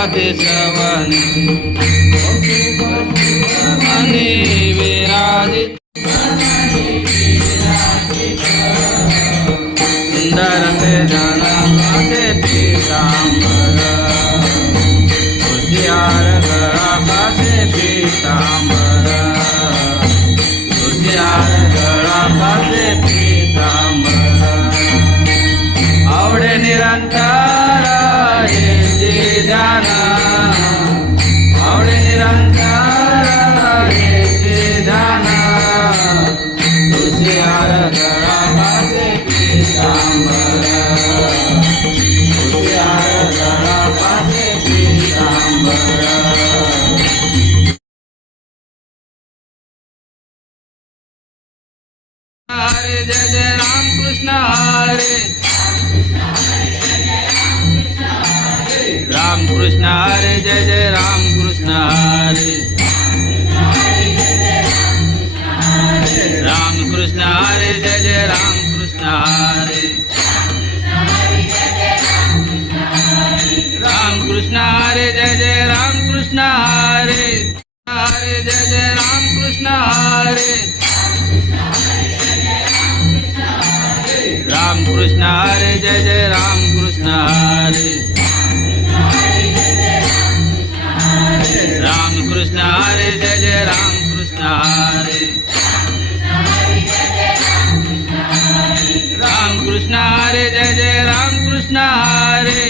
पति श्रवणे मणि विराजित सुंदर ते जनाते पीतांबर होशियार गळा पासे पीतांबर होशियार गळा पासे पीतांबर आवडे निरंतर येते ध्यान आवडे निरंतर येते ध्यान होशियार गळा पासे पीतांबर होशियार गळा पासे पीतांबर हरे जय जय राम कृष्ण हरे राम कृष्ण हरे जय जय राम कृष्ण हरे राम कृष्ण हरे जय जय राम कृष्ण हरे राम कृष्ण हरे जय जय राम कृष्ण हरे हरे जय जय राम कृष्ण हरे राम कृष्ण हरे जय जय राम कृष्ण हरे राम कृष्ण हरे जय जय राम कृष्ण हरे राम कृष्ण हरे जय जय राम कृष्ण हरे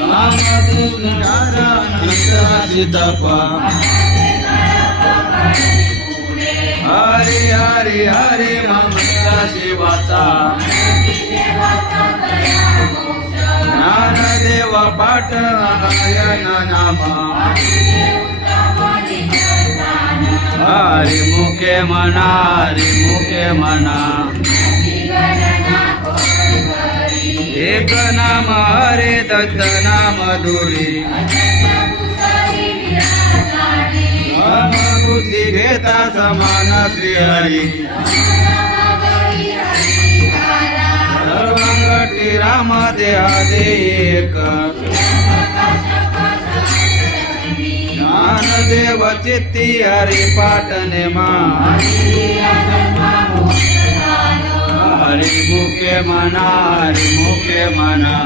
रामदेव निराला सीतापा हरे हरे हरे ममता शिवाचा ज्ञानदेव पाठ नारायण नामा हरि मुखे मना हरि मुखे मना एक नाम हरे दत्त नाम धुरी बुद्धी घेता समान श्री हरी सर्वांगटी राम देहादेक ज्ञानदेव चित्ती हरि पाटने मा हरि मुखे मना हरि मुखे मना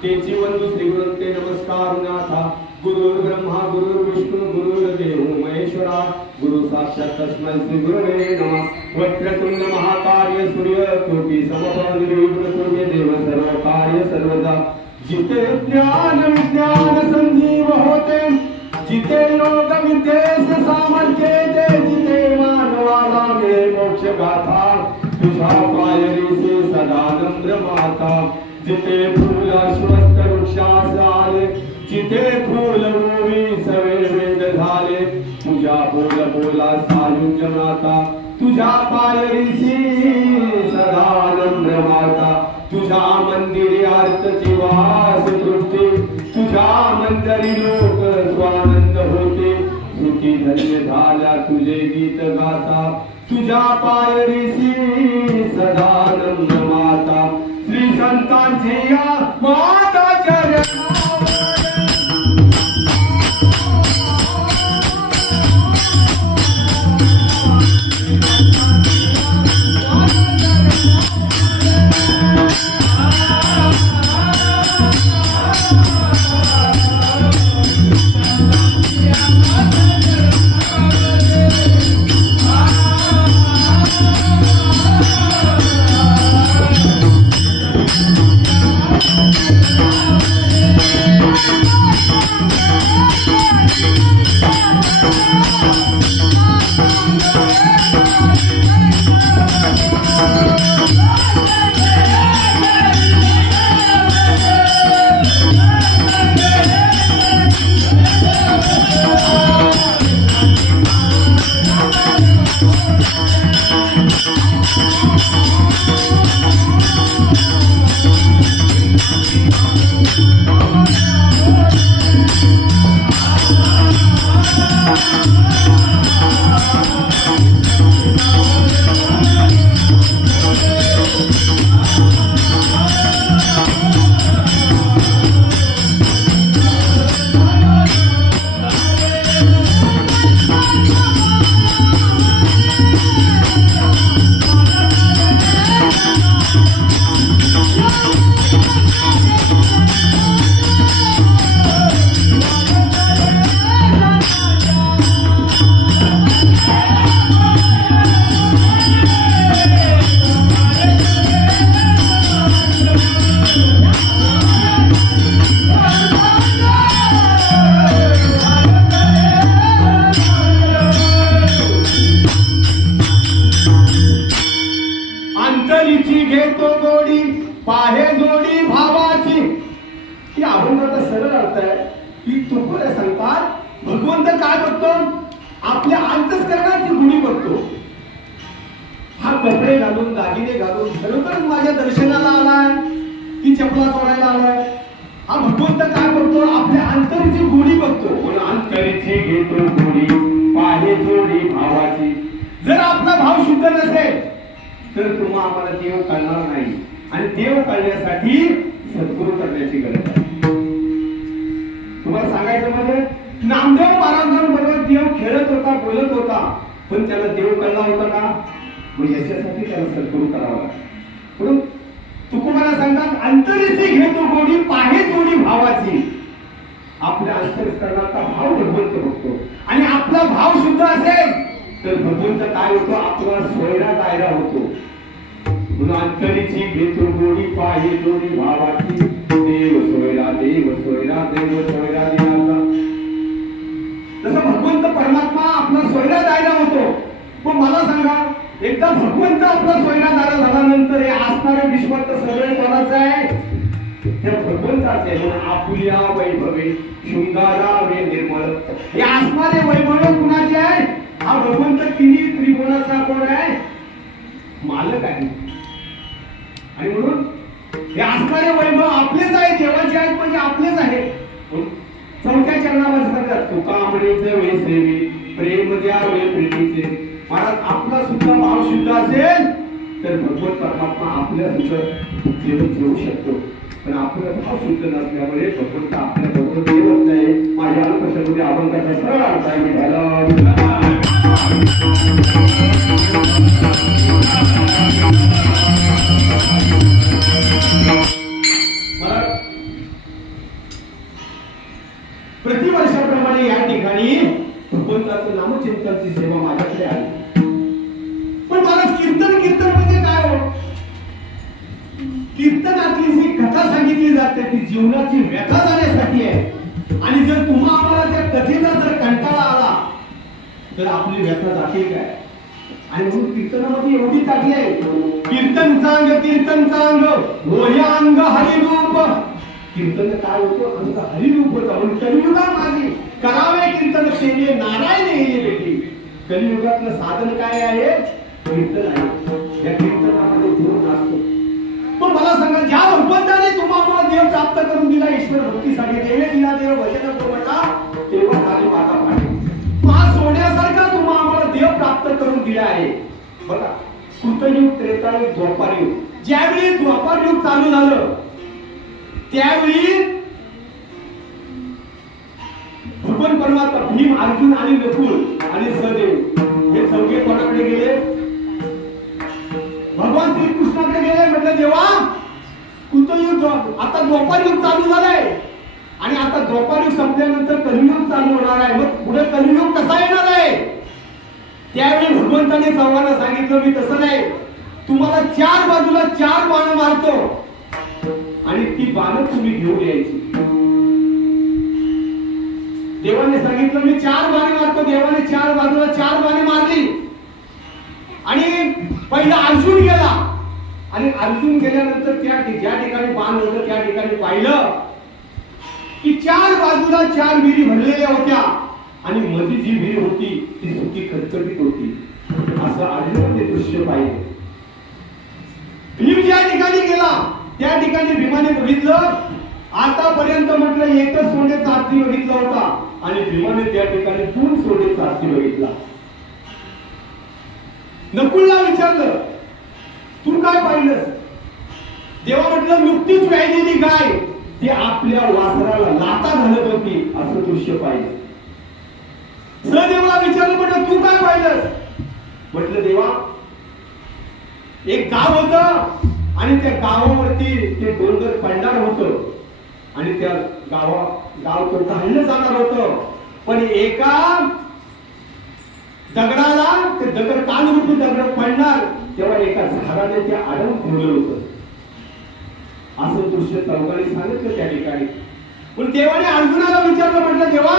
तेची वंदू श्री गुरुते नमस्कार नाथा गुरुर् ब्रह्मा गुरुर्विष्णू गुरुर्देव महेश्वरा गुरु साक्षात तस्मै श्री गुरुवे नमः वक्रतुंड महाकाय सूर्यकोटि समप्रभ निर्विघ्न देव सर्व कार्य सर्वदा जिते ज्ञान विज्ञान संजीव होते जिते योग विद्येस सामर्थ्य ते जिते मानवाला मिळे मोक्ष गाथा तुझ्या पायरीचे सदानंद माता जिथे फूल स्वस्त वृक्षास आले जिथे फूल मोवी सवे वेद झाले तुझ्या बोल बोला सायुज्य माता तुझ्या पायरीची सदानंद माता तुझ्या मंदिरी आरती वास तृप्ती तुझ्या मंदिरी लोक स्वानंद होते सुखी धन्य झाल्या तुझे गीत गाता तुझ्या पायरीची सदानंद माता श्री संतांची या माताच्या घेतो गोडी पाहे जोडी भावाची ही अभंगाचा सरळ अर्थ आहे की तुकोबा सांगतात भगवंत काय करतो आपल्या अंतःकरणाची गुणी बघतो हा कपडे घालून दागिने घालून खरोखरच माझ्या दर्शनाला आलाय की चपला चोरायला आलाय हा भगवंत काय करतो आपल्या अंतरीची गुणी बघतो म्हणून अंतरीची घेतो गोडी पाहे जोडी भावाची जर आपला भाव शुद्ध नसेल तर तुम्हा आम्हाला देव कळणार नाही आणि देव कळण्यासाठी सद्गुरू करण्याची गरज आहे तुम्हाला सांगायचं म्हणजे नामदेव महाराजांबरोबर देव खेळत होता बोलत होता पण त्याला देव कळला होता का मग याच्यासाठी त्याला सद्गुरू करावा म्हणून तुकोबाला सांगतात अंतरीची घेतो गोडी पाहे जोडी भावाची आपल्या अंतःकरणाचा भाव भगवंत बघतो आणि आपला भाव शुद्ध असेल तर भगवंत काय होतो आपला सोयरा दायरा होतो म्हणून अंतरीची घेतो गोडी पाहे जोडी भावाची देव सोयरा देव सोयरा देव सोयरा देवाचा जसं भगवंत परमात्मा आपला सोयरा दायरा होतो पण मला सांगा एकदा भगवंत आपला सोयरा दायरा झाल्यानंतर हे असणारे विश्वात सगळे कोणाचं आहे हे भगवंताचे म्हणून आपुल्या वैभवे शृंगारावे निर्मळ. हे असणारे वैभव कुणाचे आहे? हा भगवंत तिन्ही त्रिगुणाचा कोण आहे? मालक आहे. आणि म्हणून हे असणारे वैभव आपलेच आहे, देवाचे आहेत म्हणजे आपलेच आहे. चौथ्या चरणावर सांगतात तुका म्हणेचे वे सेवी प्रेम द्यावे प्रीतीचे. महाराज आपला सुद्धा भाव शुद्ध असेल तर भगवत परमात्मा आपल्या सुद्धा जीवन घेऊ शकतो. पण आपला भाव शुद्ध नसल्यामुळे भगवंत आपल्या बरोबर देवत नाही. माझ्या अल्पशब्दामध्ये अभंगाचा सरळ अर्थ आहे प्रतिवर्षाप्रमाणे या ठिकाणी भगवंताचं नामचिंतनची सेवा माझ्याकडे आली. पण मला कीर्तन म्हणजे काय हो? कीर्तनातली जी कथा सांगितली जाते ती जीवनाची व्यथा जाण्यासाठी आहे. आणि जर तुम्हा आम्हाला त्या कथेचा जर कंटाळा आला तर आपली व्यथा जाते काय? आणि म्हणून कीर्तनामध्ये एवढी टाकली आहे कीर्तन चांग होयांग हरिरूप. कीर्तन काय होतं? अंग हरिरूप होतं. म्हणून कलियुगामध्ये करावे कीर्तन केले नारायण येईल भेटी. कलियुगातलं साधन काय आहे? कीर्तन आहे. या कीर्तनामध्ये देव नाचतो. पण मला सांगा ज्या भगवंताने तुम्हाला देव प्राप्त करून दिला ईश्वर भक्तीसाठी देवे दिला देव भजन म्हटला तेव्हा झाली माता पाठी. हा सोन्यासारखा तुम्हाला देव प्राप्त करून दिला आहे. बघा कृतयुग त्रेतायुग द्वापारयुग. ज्यावेळी द्वापारयुग चालू झालं त्यावेळी भगवान परमात्मा भीम अर्जुन आणि नकुल आणि सहदेव हे चौघे कोणाकडे गेले? भगवान श्रीकृष्णाकडे गेले. म्हटलं देवा कृतयुग आता द्वापारयुग चालू झालंय आणि आता द्वापारयुग संपल्यानंतर कलियुग चालू होणार आहे. मग पुढे कलियुग कसा येणार आहे? त्यावेळी भगवंताने चव्हाणा सांगितलं मी तसं नाही, तुम्हाला चार बाजूला चार बाण मारतो आणि ती बाण तुम्ही घेऊन यायची. देवाने सांगितलं मी चार बाणे मारतो. देवाने चार बाजूला चार बाणे मारली आणि पहिला अर्जुन गेला आणि अर्जुन गेल्यानंतर ज्या ठिकाणी बाण होतं त्या ठिकाणी पाहिलं की चार बाजूला चार विहिरी भरलेल्या होत्या आणि मध्ये जी विहीर होती ती सुकी खटखटीत होती. असं अर्जुनाने दृश्य पाहिलं. भीम ज्या ठिकाणी गेला त्या ठिकाणी भीमाने बघितलं आतापर्यंत म्हटलं एकच सोन्याचा हत्ती बघितला होता आणि भीमाने त्या ठिकाणी 2 सोन्याचा हत्ती बघितला. नकुलला विचारलं तू काय पाहिलंस? देवा म्हटलं नुकतीच व्यायलेली गाय ती आपल्या वासराला लाथा घालत होती असं दृश्य पाहिलं. सहदेवला विचारलं म्हटलं तू काय पाहिलंस? म्हटलं देवा एक गाव होतं आणि त्या गावावरती ते डोंगर पडणार होतं आणि त्या गाव तो हल्लं जाणार होतं. पण एका दगडाला ते दगड कानरूपी दगड पडणार तेव्हा एका झाडाने ते अडवून ठेवलं होतं असं दृश्य चौघांनी सांगितलं त्या ठिकाणी. पण देवाने अर्जुनाला विचारलं म्हटलं देवा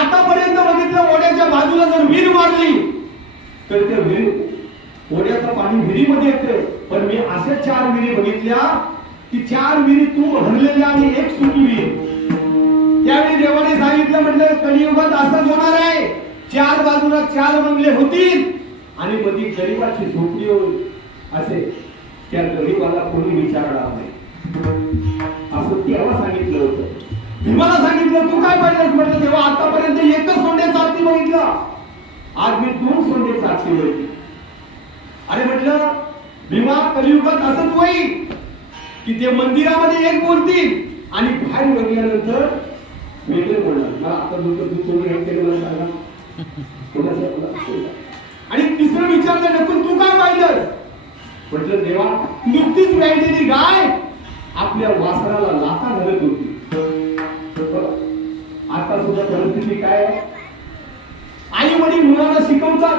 आतापर्यंत बघितलं ओढ्याच्या बाजूला जर विहीर मारली तर त्या ओढ्याचं पाणी विहिरीमध्ये येतं. पण मी अशा 4 विहिरी बघितल्या की 4 विहिरी तू भरलेल्या आणि एक सुकी विहीर. त्यावेळी देवाने सांगितलं म्हटलं कलियुगात असंच होणार आहे. 4 बाजूला 4 बंगले होतील आणि मध्ये गरीबाची झोपडी होईल. असे त्या गरीबाला कोणी विचारणार नाही असं तेव्हा सांगितलं होतं. भीमाला सांगितलं तू काय पाहिलं? म्हटलं तेव्हा आतापर्यंत एकच सोन्याचा हत्ती बघितला, आज मी 2 सोन्याचा हत्ती बघितली. अरे म्हटलं भीमा कलियुगात असंच होईल की ते मंदिरामध्ये एक बोलतील आणि बाहेर बघल्यानंतर वेगळे बोलणार. मला आता मला सांगा आणि तिसरं विचारलं नको तू काय पाहिलं? म्हटलं देवा नुकतीच व्यायलेली गाय आपल्या वासराला लाथा घालत होती. आता सुद्धा परिस्थिती काय आहे? आई वडील मुलांना शिकवतात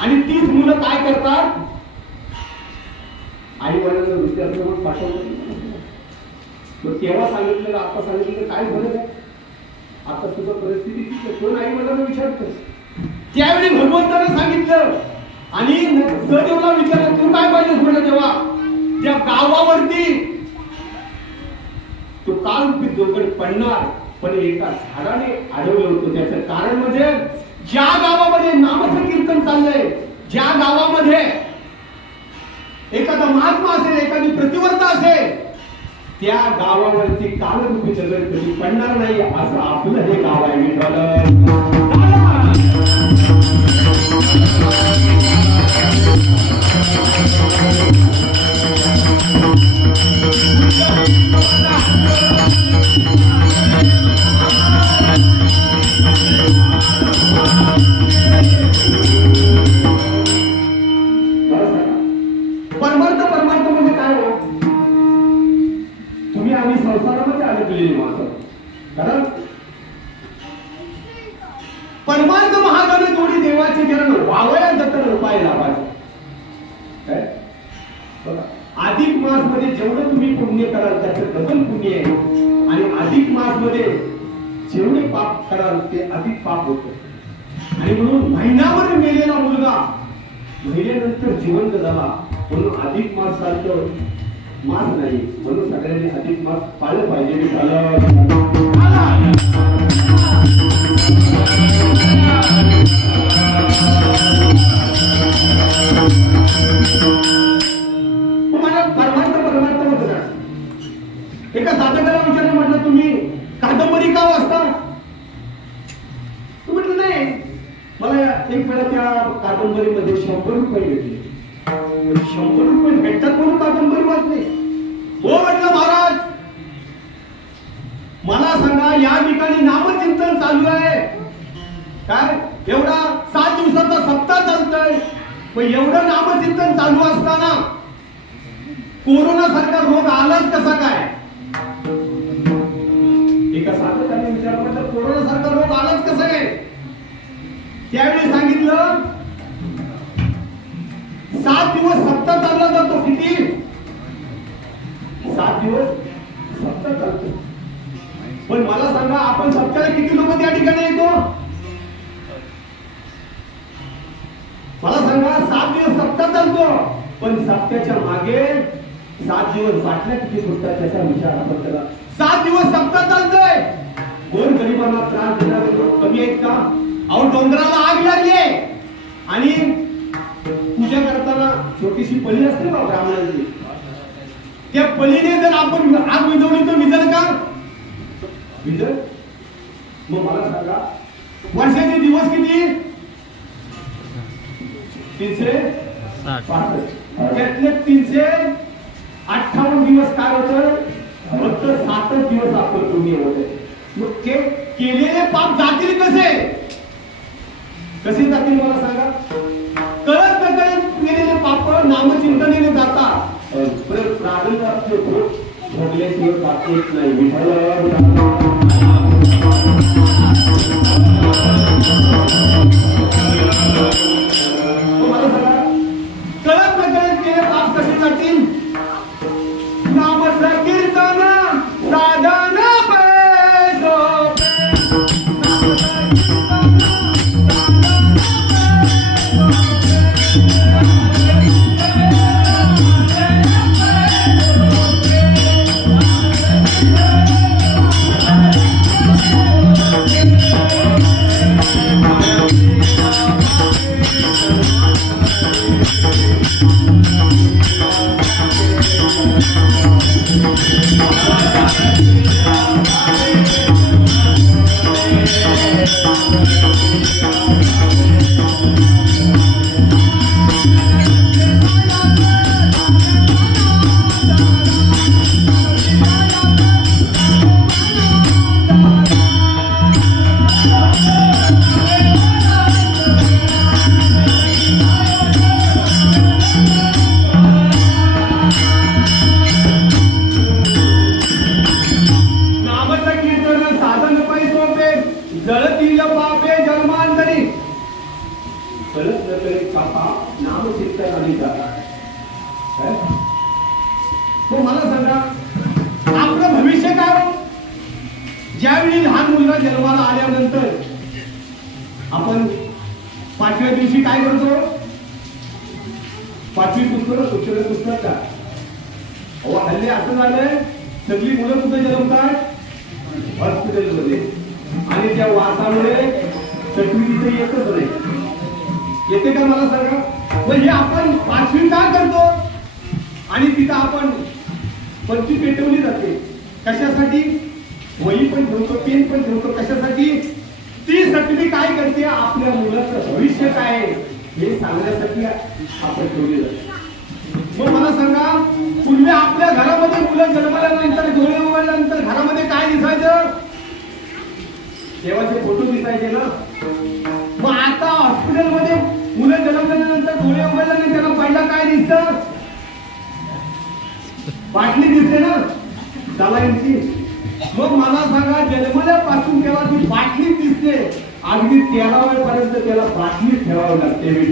आणि तीच मुलं काय करतात? आई वडिलांना वृद्धाश्रमात पाठवतात. तेव्हा सांगितलं आता सांगितलं काय फरक आहे? आता सुद्धा परिस्थिती कोण आई वडिलांना विचारतो. त्यावेळी भगवंताने सांगितलं आणि सहदेवला विचारलं तू काय पाहिजेस? म्हटलं तेव्हा त्या गावावरती तो काळरूपी दगड पडणार, पण एका झाडाने अडवलं होतं. त्याचं कारण म्हणजे ज्या गावामध्ये नामसंकीर्तन चाललंय, ज्या गावामध्ये एखादा महात्मा असेल, एखादी प्रतिवर्ता असेल, त्या गावावरती काळरूपी दगड कधी पडणार नाही, असं आपलं हे गाव आहे. विठ्ठल परमार्थ म्हणजे काय हो? तुम्ही आम्ही संसारामध्ये अडकलेली माणसं. कारण परमार्थ महागाने थोडी देवाचे चरण वावया जतन उपाय लावायचे. अधिक मास मध्ये जेवढं तुम्ही पुण्य कराल त्याचं डबल पुण्य आहे, आणि अधिक मास मध्ये जेवढे पाप कराल ते अधिक पाप होतं. आणि म्हणून महिन्यावर मेलेला मुलगा महिन्यानंतर जिवंत झाला, म्हणून अधिक मास सारखं मास नाही, म्हणून सगळ्यांनी अधिक मास पाळलं पाहिजे. तुम्हाला परमार्थ होत. एका साधकाला विचारलं, म्हटलं तुम्ही कादंबरी का वाचता? तू म्हटलं नाही, मला एक वेळा त्या कादंबरीमध्ये 100 रुपये भेटले. 100 रुपये भेटतात म्हणून कादंबरी वाचली? हो म्हटलं महाराज, मला सांगा, या ठिकाणी नामचिंतन चालू आहे काय, एवढा 7 दिवसाचा सप्ताह चालतोय, पण एवढं नामचिंतन चालू असताना कोरोना सारखा रोग आलाच कसा काय? एका साधकाने विचारलं, म्हटलं कोरोना सारखा रोग आलाच कसा काय? त्यावेळी सांगितलं 7 दिवस सप्ताह चालला जातो. किती? 7 दिवस सप्ताह चालतो. पण मला सांगा, आपण सप्ताहाला किती लोक त्या ठिकाणी येतो? मला सांगा, 7 दिवस सप्ताह चालतो, पण सप्त्याच्या मागे 7 दिवस बाटल्या किती फुटतात त्याचा विचार आपण करा. 7 दिवस सप्ताह चालतोय, गोर गरिबांना त्रास देणारे लोक कमी आहेत का? अहो, डोंगराला आग लागली आणि पूजा करताना छोटीशी पळी असते ना ब्राह्मणाची, त्या पळीने जर आपण आग विझवली तर विझल का? विझल. मग मला सांगा, वर्षाचे दिवस किती? 365. त्यातले 358 दिवस काय होतं? फक्त 7 दिवस आपण पुण्य होते. मग केलेले पाप जातील कसे? कसे जातील मला सांगा? कळत नकळत केलेले पाप नामचिंतनेने जातात, प्रारंभाचे भोगल्याशिवाय बाकी येत नाही. मला सांगा, कळत नकळत केलेले पाप कसे जातील? नामचं कीर्तन साधन जळतील पापे जन्मांतरी. कळत नकळत पापा नामचिंतन आणि जातात. मला सांगा, आपलं भविष्य काय? ज्यावेळी लहान मुलगा जन्माला आल्यानंतर आपण 5व्या दिवशी काय करतो? 5वी पुस्तक, 6वे पुस्तक का अहो हल्ली असं झालंय सगळी मुलं कुठे जन्मतात हॉस्पिटलमध्ये आणि त्या वासामुळे चटणी तिथे येतच नाही. येते का मला सांगा? पण हे आपण पाचवी का करतो आणि तिथं आपण पर्ची पेटवली जाते कशासाठी? वही पण ठेवतो, पेन पण ठेवतो, कशासाठी? ती चटणी काय करते? आपल्या मुलाचं भविष्य काय आहे हे सांगण्यासाठी आपण ठेवली जाते. मग मला सांगा, पूर्वी आपल्या घरामध्ये मुलं जन्मल्यानंतर डोळे उघडल्यानंतर घरामध्ये काय दिसायचं? देवाचे फोटो दिसायचे ना. मग आता हॉस्पिटलमध्ये मुलं जन्मल्यानंतर डोळे उघडल्यानंतर त्यांना पहिला काय दिसतं? बाटली दिसते ना सलाईनची. मग मला सांगा, जन्मल्यापासून तेव्हा ती बाटली दिसते, अगदी 13 वेळपर्यंत त्याला बाटली ठेवावी लागते. मी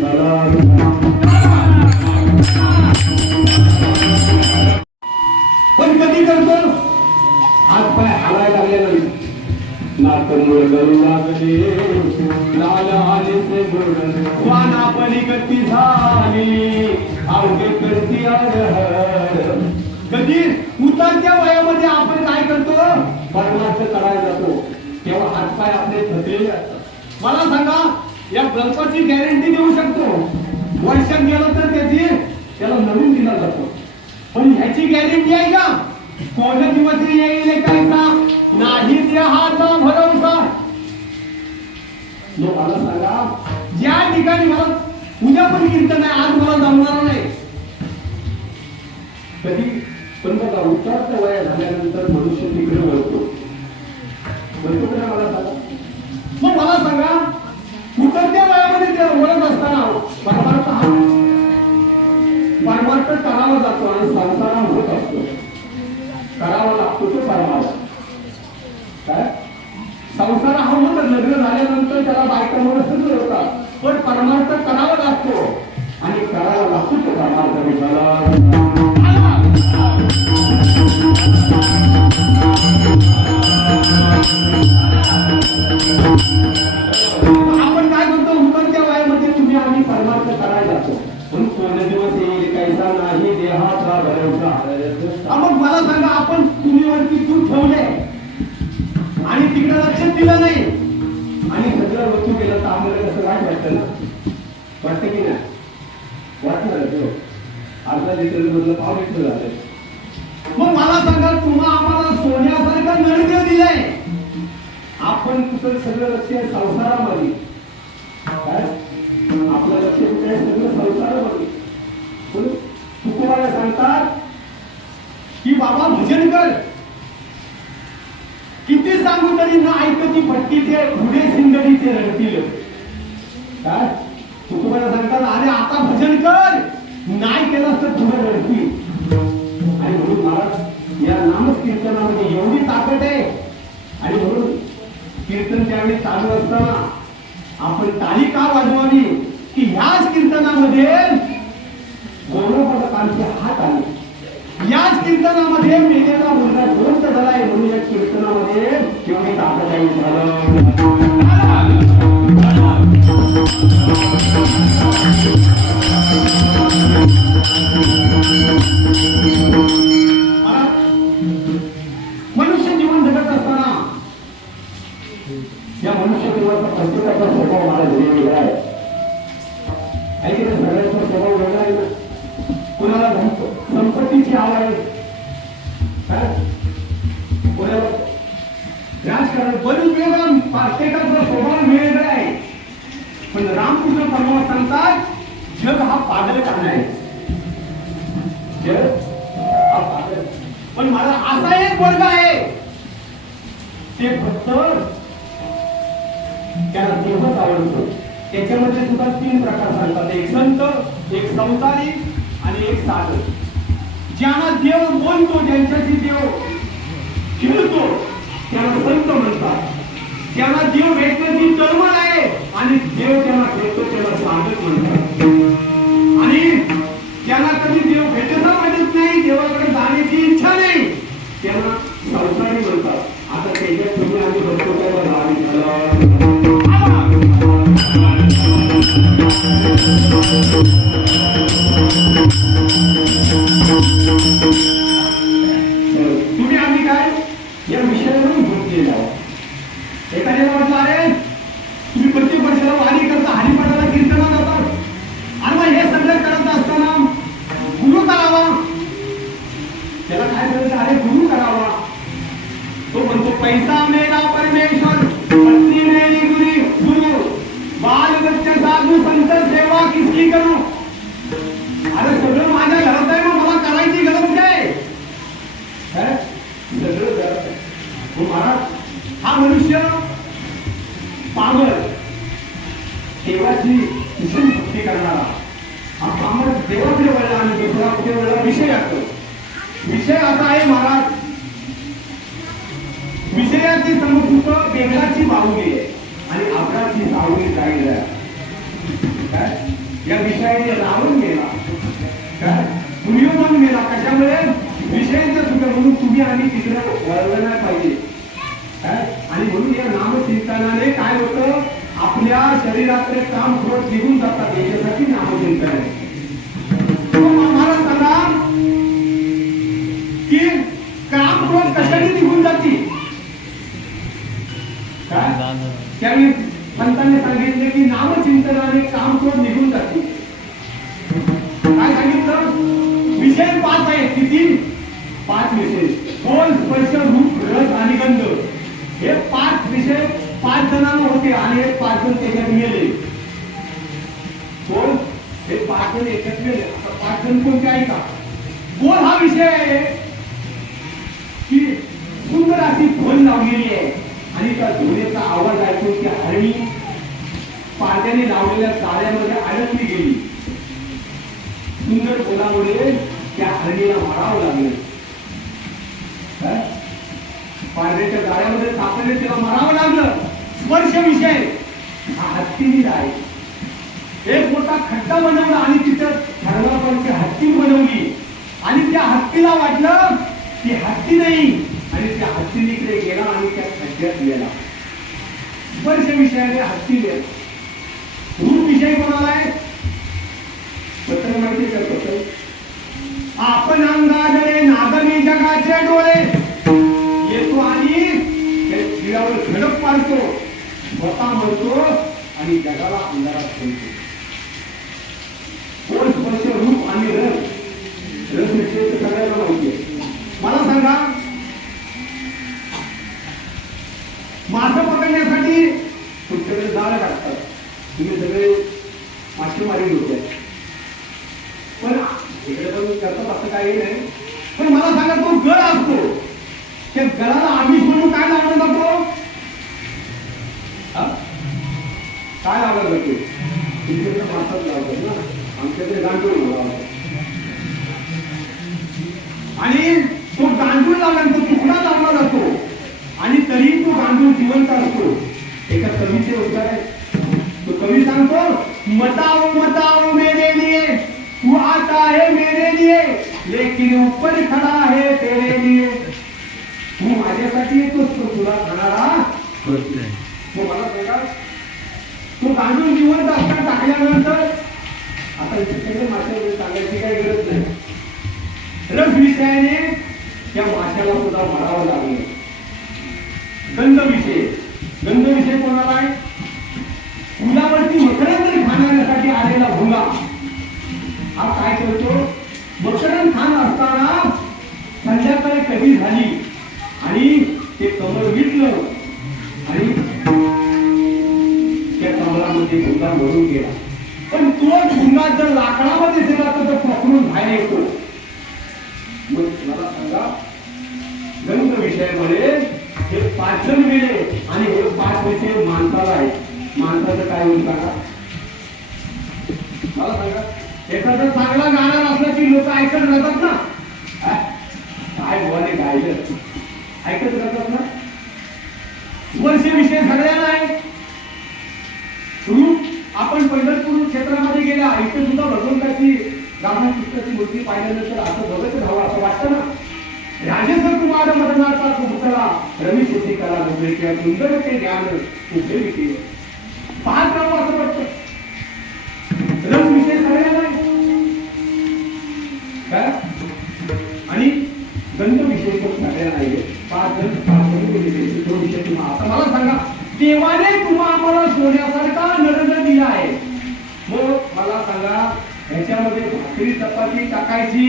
पण कधी करतो? हात पाय हालायला लागले नाही, नातमुळे करू लागले, लाला आले से गोड वाना पलीकडती झाली, अवघे करती आढळ. कधी उतरत्या वयामध्ये आपण काय करतो? परमार्थ करायला जातो, तेव्हा हातपाय आपले थकलेले असतात. मला सांगा, या बल्बाची गॅरंटी देऊ शकतो, वर्षात गेलं तर त्याला नवीन दिला जातो. पण ह्याची गॅरंटी आहे का? कोणत्या दिवस येईल कायचा नाही देहाचा भरवसा. मला सांगा, ज्या ठिकाणी मला उद्या पण कीर्तन आहे, आज मला जमणार नाही कधी. पण बघा, उतरत्या वया झाल्यानंतर मनुष्य तिकडे वळतो का? मला सांगा. मग मला सांगा, उतरत्या वयामध्ये ते वळत असताना परमार्थ करावा जातो आणि संसार होत असतो. करावा लागतो तो परमार्थ. काय संसार हा होत, लग्न झाल्यानंतर त्याला बायकामुळे सगळं होतात, पण परमार्थ करावा लागतो आणि करावा लागतो तो परमार्थ. आपण काय करतो? उतरत्या वयामध्ये तुम्ही आम्ही परमार्थ करायला जातो, पण कोणत्या दिवस येईल कायचा नाही देहाचा भरवसा. मग मला सांगा, आपण तुम्हीवरती दूध ठेवले आणि तिकडे लक्ष दिलं नाही आणि सगळं वस्तू गेलं तर आम्हाला कसं वाईट वाटतं ना? वाटतं की नाही? वाटलं अर्धा लिटर मधलं पाव लिटर झालं. मग मला सांगा, तुम्हा आम्हाला सोन्यासारखा नळदेव दिलाय, आपण कुठं सगळं लक्ष आहे संसारामध्ये. काय आपलं लक्ष कुठे आहे? सगळं संसारामध्ये. तुकोबाला सांगतात की बाबा भजन कर, किती सांगू तरी न ऐकती भट्टीचे पुढे सिंगडीचे रडतील. काय तुकोबाला सांगतात, अरे आता भजन कर, नाही केलं तर पुढे रडतील. आणि म्हणून महाराज या नामकीर्तनामध्ये एवढी ताकद आहे. आणि म्हणून कीर्तन ज्यावेळी चालू असताना आपण ताली का वाजवावी की ह्याच कीर्तनामध्ये गौरवपदकांचे हात आले, याच कीर्तनामध्ये मेलेला मुलगा जिवंत झालाय, म्हणून या कीर्तनामध्ये एवढी ताकद आहे. मनुष्य जीवन जगत असताना या मनुष्य जीवनाचा प्रत्येकाचा स्वभाव मला वेगवेगळा आहे. सगळ्यांचा स्वभाव वेगळा आहे ना. कुणाला संपत्तीची आवड आहे, कोणाला राजकारण, बरेच वेगळा प्रत्येकाचा स्वभाव वेगळा आहे. पण रामकृष्ण परमात्मा सांगतात, जग हा पागलखाना आहे. जग हा पागल. पण मला असा एक वर्ग आहे, ते फक्त त्याला देवच आवडतो. त्याच्यामध्ये सुद्धा 3 प्रकार सांगतात, एक संत, एक संसारी आणि एक साधक. ज्यांना देव बोलतो, ज्यांच्याशी देव खेळतो त्याला संत म्हणतात. ज्यांना देव भेटण्याची तळमळ आहे आणि देव त्यांना भेटतो त्याला साधक म्हणतात. आणि ज्यांना कधी देव भेटत नाही, देवाकडे जाण्याची इच्छा नाही, त्यांना संसारी म्हणतात. आता त्याच्यात तुम्ही आम्ही बघतो त्याला पैसा मेरा परमेश्वर, पत्नी मेरी गुरु, बाल बच्चे साधू संत सेवा किसकी करू? अरे सगळं माझ्या घरात आहे, मग मला करायची गरज काय? सगळं घरात आहे. हो महाराज, हा मनुष्य पामर, देवाची कुशल भक्ती करणारा हा पामर देवाकडे वळला आणि दुसरा कुठे वळला? विषय असतो. विषय असा आहे महाराज, विषयाची समृद्ध बेगडाची बाहुली आहे आणि अपराची सावली जाईल. काय या विषयाने रावण गेला, काय दुर्योधन गेला. कशामुळे? विषयाचं सुद्धा म्हणून तुम्ही आम्ही तिकडे वळलं नाही पाहिजे. आणि म्हणून या नामचिंतनाने काय होतं, आपल्या शरीरातले काम थोडं निघून जातात. याच्यासाठी नामचिंतन आहे. महाराज सांगा की काम थोडं कशाने निघून जाते? त्यावेळी पंतांनी सांगितले की नामचिंतनाने काम थोडं निघून जाते. काय सांगितलं? विषय 5 आहेत. किती? 5 विषय. बोल, स्पर्श, रूप, रस आणि गंध. हे 5 विषय 5 जणांना होते आणि हे 5 जण त्याच्यात गेले. बोल, हे 5 जण याच्यात गेले. आता 5 जण कोणते आहे का? बोल हा विषय आहे की सुंदर अशी ढोल लावलेली आहे आणि त्या ढोलेचा आवाज ऐकून ती हरणी पाण्याने लावलेल्या जाळ्यामध्ये अडकली गेली. सुंदर बोलामुळे त्या हरणीला मारावं लागलं. पाण्याच्या जाळ्यामध्ये सापडले, त्याला मारावं लागलं. स्पर्श विषय हा हत्तीने आहे. एक मोठा खड्डा बनवला आणि तिथं ठरवापर्यंत हत्ती बनवली आणि त्या हत्तीला वाटलं की हत्ती नाही आणि त्या हत्तीकडे गेला आणि त्या खड्ड्यात गेला. स्पर्श विषयाने हत्ती गेला. रूप विषय कोणाला आहे? पत्र माहिती करतो. आपण अंगाधरे नागमी जगाचे डोळे, येतो आणि शिरावर झडप पाडतो, स्वतः म्हणतो आणि जगाला अंधारात ठेवतो. कोण स्पर्श, रूप आणि रस. रस विषय सगळ्यांना माहिती आहे. मला सांगा, मासे पकडण्यासाठी तुमच्याकडे जाळ टाकतात, तुम्ही सगळे मासेमारी होते, पण इकडे पण करतात असं काही नाही. पण मला सांगा, तो गळ असतो, त्या गळाला आमिष म्हणून काय लावला जातो? काय लावला जातो? तुमच्याकडे मासात लावतात ना, आमच्याकडे गांडूळ लावतात. आणि तो गांडूळ लावल्यानंतर तुकडा लावला जातो आणि तरी तो गांडूळ जिवंत असतो. एका कवीचे उद्गार आहे. तो कवी सांगतो, मताओ मताओ मेरे लिए, तू आता है मेरे लिए, लेकिन ऊपर खड़ा है तेरे लिए. तू माझ्यासाठी येतोस, तो तुला खाणारा नाही. तो मला सांगा, तो गांडूळ जिवंत असताना टाकल्यानंतर आता इथे माशामध्ये सांगायची काही गरज नाही. रस विषयाने त्या माशाला सुद्धा मारावं लागले. गंध विषय, गंध विषय कोणाला आहे? फुलावरती मकरंद खाण्यासाठी आलेला भुंगा हा काय करतो? मकरंद खान असताना संध्याकाळी कधी झाली आणि ते कमळ विटलं आणि त्या कमळामध्ये भुंगा मरून गेला. पण तो भुंगा जर लाकडामध्ये गेला तर तो पकडून बाहेर येतो. मग मला सांगा, गंध विषयामध्ये हे 5 जण गेले आणि हे 5 विषय माणसाला आहे. माणसाचं काय होईल सांगा? मला सांगा, एखादा चांगला गाणार असला की लोक ऐकत राहतात ना. काय बोले गायलं ऐकत राहतात ना. वर्ष विषय सगळ्यांना आहे. रूप आपण पंढरपूर क्षेत्रामध्ये गेल्या, इथे सुद्धा भगवंताची रामकृष्णाची मूर्ती पाहिल्यानंतर असं बघत राहावं असं वाटतं ना. राजेश्वर कुमार मदनाचा पुतळा रवी शेती कला नव्हे किंवा सुंदर ते ज्ञान कुठे विके पाहत राहावं असं वाटतं. रस विषय सगळ्यांना काय आणि गंध विषय पण सगळ्यांना आहे. 5 जण विषय तुम्हाला. आता मला सांगा, देवाने तुम्हा आम्हाला सोन्यासारखा नरक दिला आहे, मग मला सांगा ह्याच्यामध्ये भाकरी चपाती टाकायची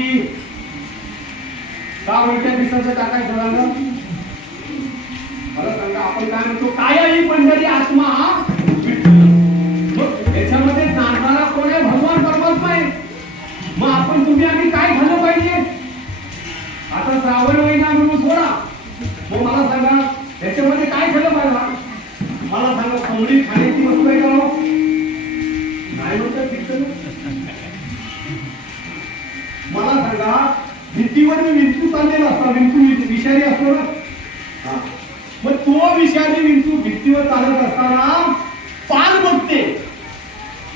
का उलट्या दिवसाचं टाकायचं? मला सांगा आपण काय म्हणतो, काय ही पंढरी आत्मा विठ्ठल. मग याच्यामध्ये जाणणारा कोण आहे? भगवान परमात्मा आहे. मग आपण तुम्ही आम्ही काय झालं पाहिजे? आता श्रावण महिना म्हणून सोडा. मग मला सांगा याच्यामध्ये काय झालं पाहिजे? मला सांगा कोंबडी खाण्याची वस्तू आहे का हो? नाही म्हणतात कीर्तन. मला सांगा भिंतीवर मी विंचू चाललेला असता, विंचू विषारी असतो ना. हा. मग तो विषारी विंचू भिंतीवर चालत असताना पाल बघते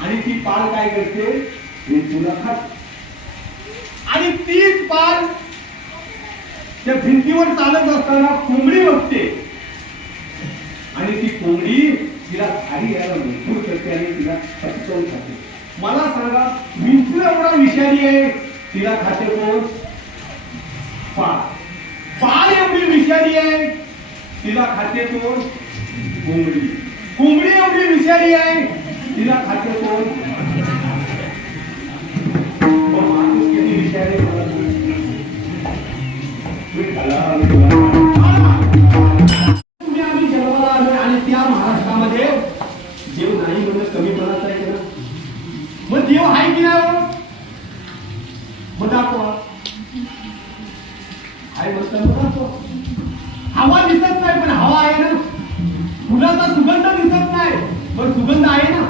आणि ती पाल काय करते? विंचूला खाते. आणि तीच पाल त्या भिंतीवर चालत असताना कोंबडी बघते आणि ती कोंबडी तिला खाली यायला मजबूर करते आणि तिला पटकन खाते. मला सांगा विंचू एवढा विषारी आहे, तिला खाते कोण? पाल. पाल एवढी विषारी आहे, तिला खाते कोण? कोंबडी. कोंबडी एवढी विषारी आहे, तिला खाते कोण? माणूस किती विषारी आहे मला सांग. तुम्ही आम्ही जन्माला आलोय आणि त्या महाराष्ट्रामध्ये देव नाही म्हणत कमीपणाचा आहे का? मग देव आहे की नाही? मग दाखवा. आहे म्हणतात मग दाखवा. हवा दिसत नाही पण हवा आहे ना. फुलाचा सुगंध दिसत नाही पण सुगंध आहे ना.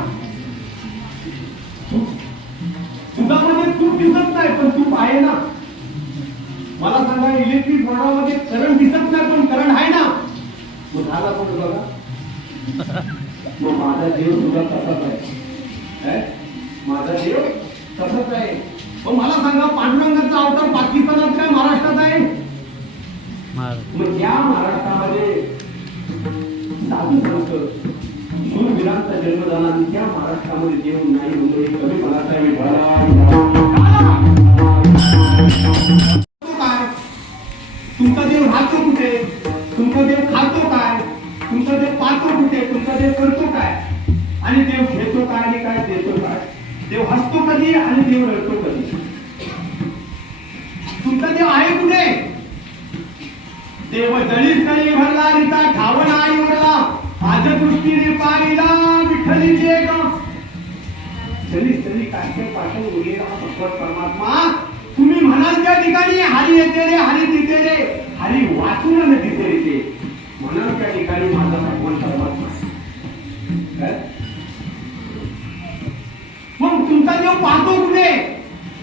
दुधामध्ये तूप दिसत नाही पण तूप आहे ना. मला सांगा इलेक्ट्रिक बोर्डामध्ये करंट दिसत नाही पण करंट आहे ना. मग झाला पण बघा. मग माझा देव सुद्धा तसाच आहे. माझा देव तसाच आहे. मग मला सांगा पांडुरंगाचा अवतार पाकिस्तानात काय महाराष्ट्रात आहे? मग या महाराष्ट्रामध्ये साधू संत शूरवीरांचा जन्म झाला आणि त्या महाराष्ट्रामध्ये देव नाही म्हणजे कमी मनाचा तुमचा देव राहतो कुठे? तुमचा देव खातो काय? तुमचा देव पाहतो कुठे? तुमचा देव करतो काय? आणि देव घेतो काय आणि काय देतो काय? देव हसतो कधी आणि देव रडतो कधी? तुमचा देव आहे कुठे? देव दळीत कळी भरला रिता ठाव नाही वरला आज दृष्टीने पाहिला विठ्ठलीचे ग. चली काय पाठवून उरलेला हा भगवत परमात्मा. तुम्ही म्हणाल त्या ठिकाणी हरी येते रे, हरी तिथे रे, हरी वाचून तिथे येते. म्हणाल त्या ठिकाणी माझा भगवान परमात्मा. मग तुमचा देव पाहतो कुठे?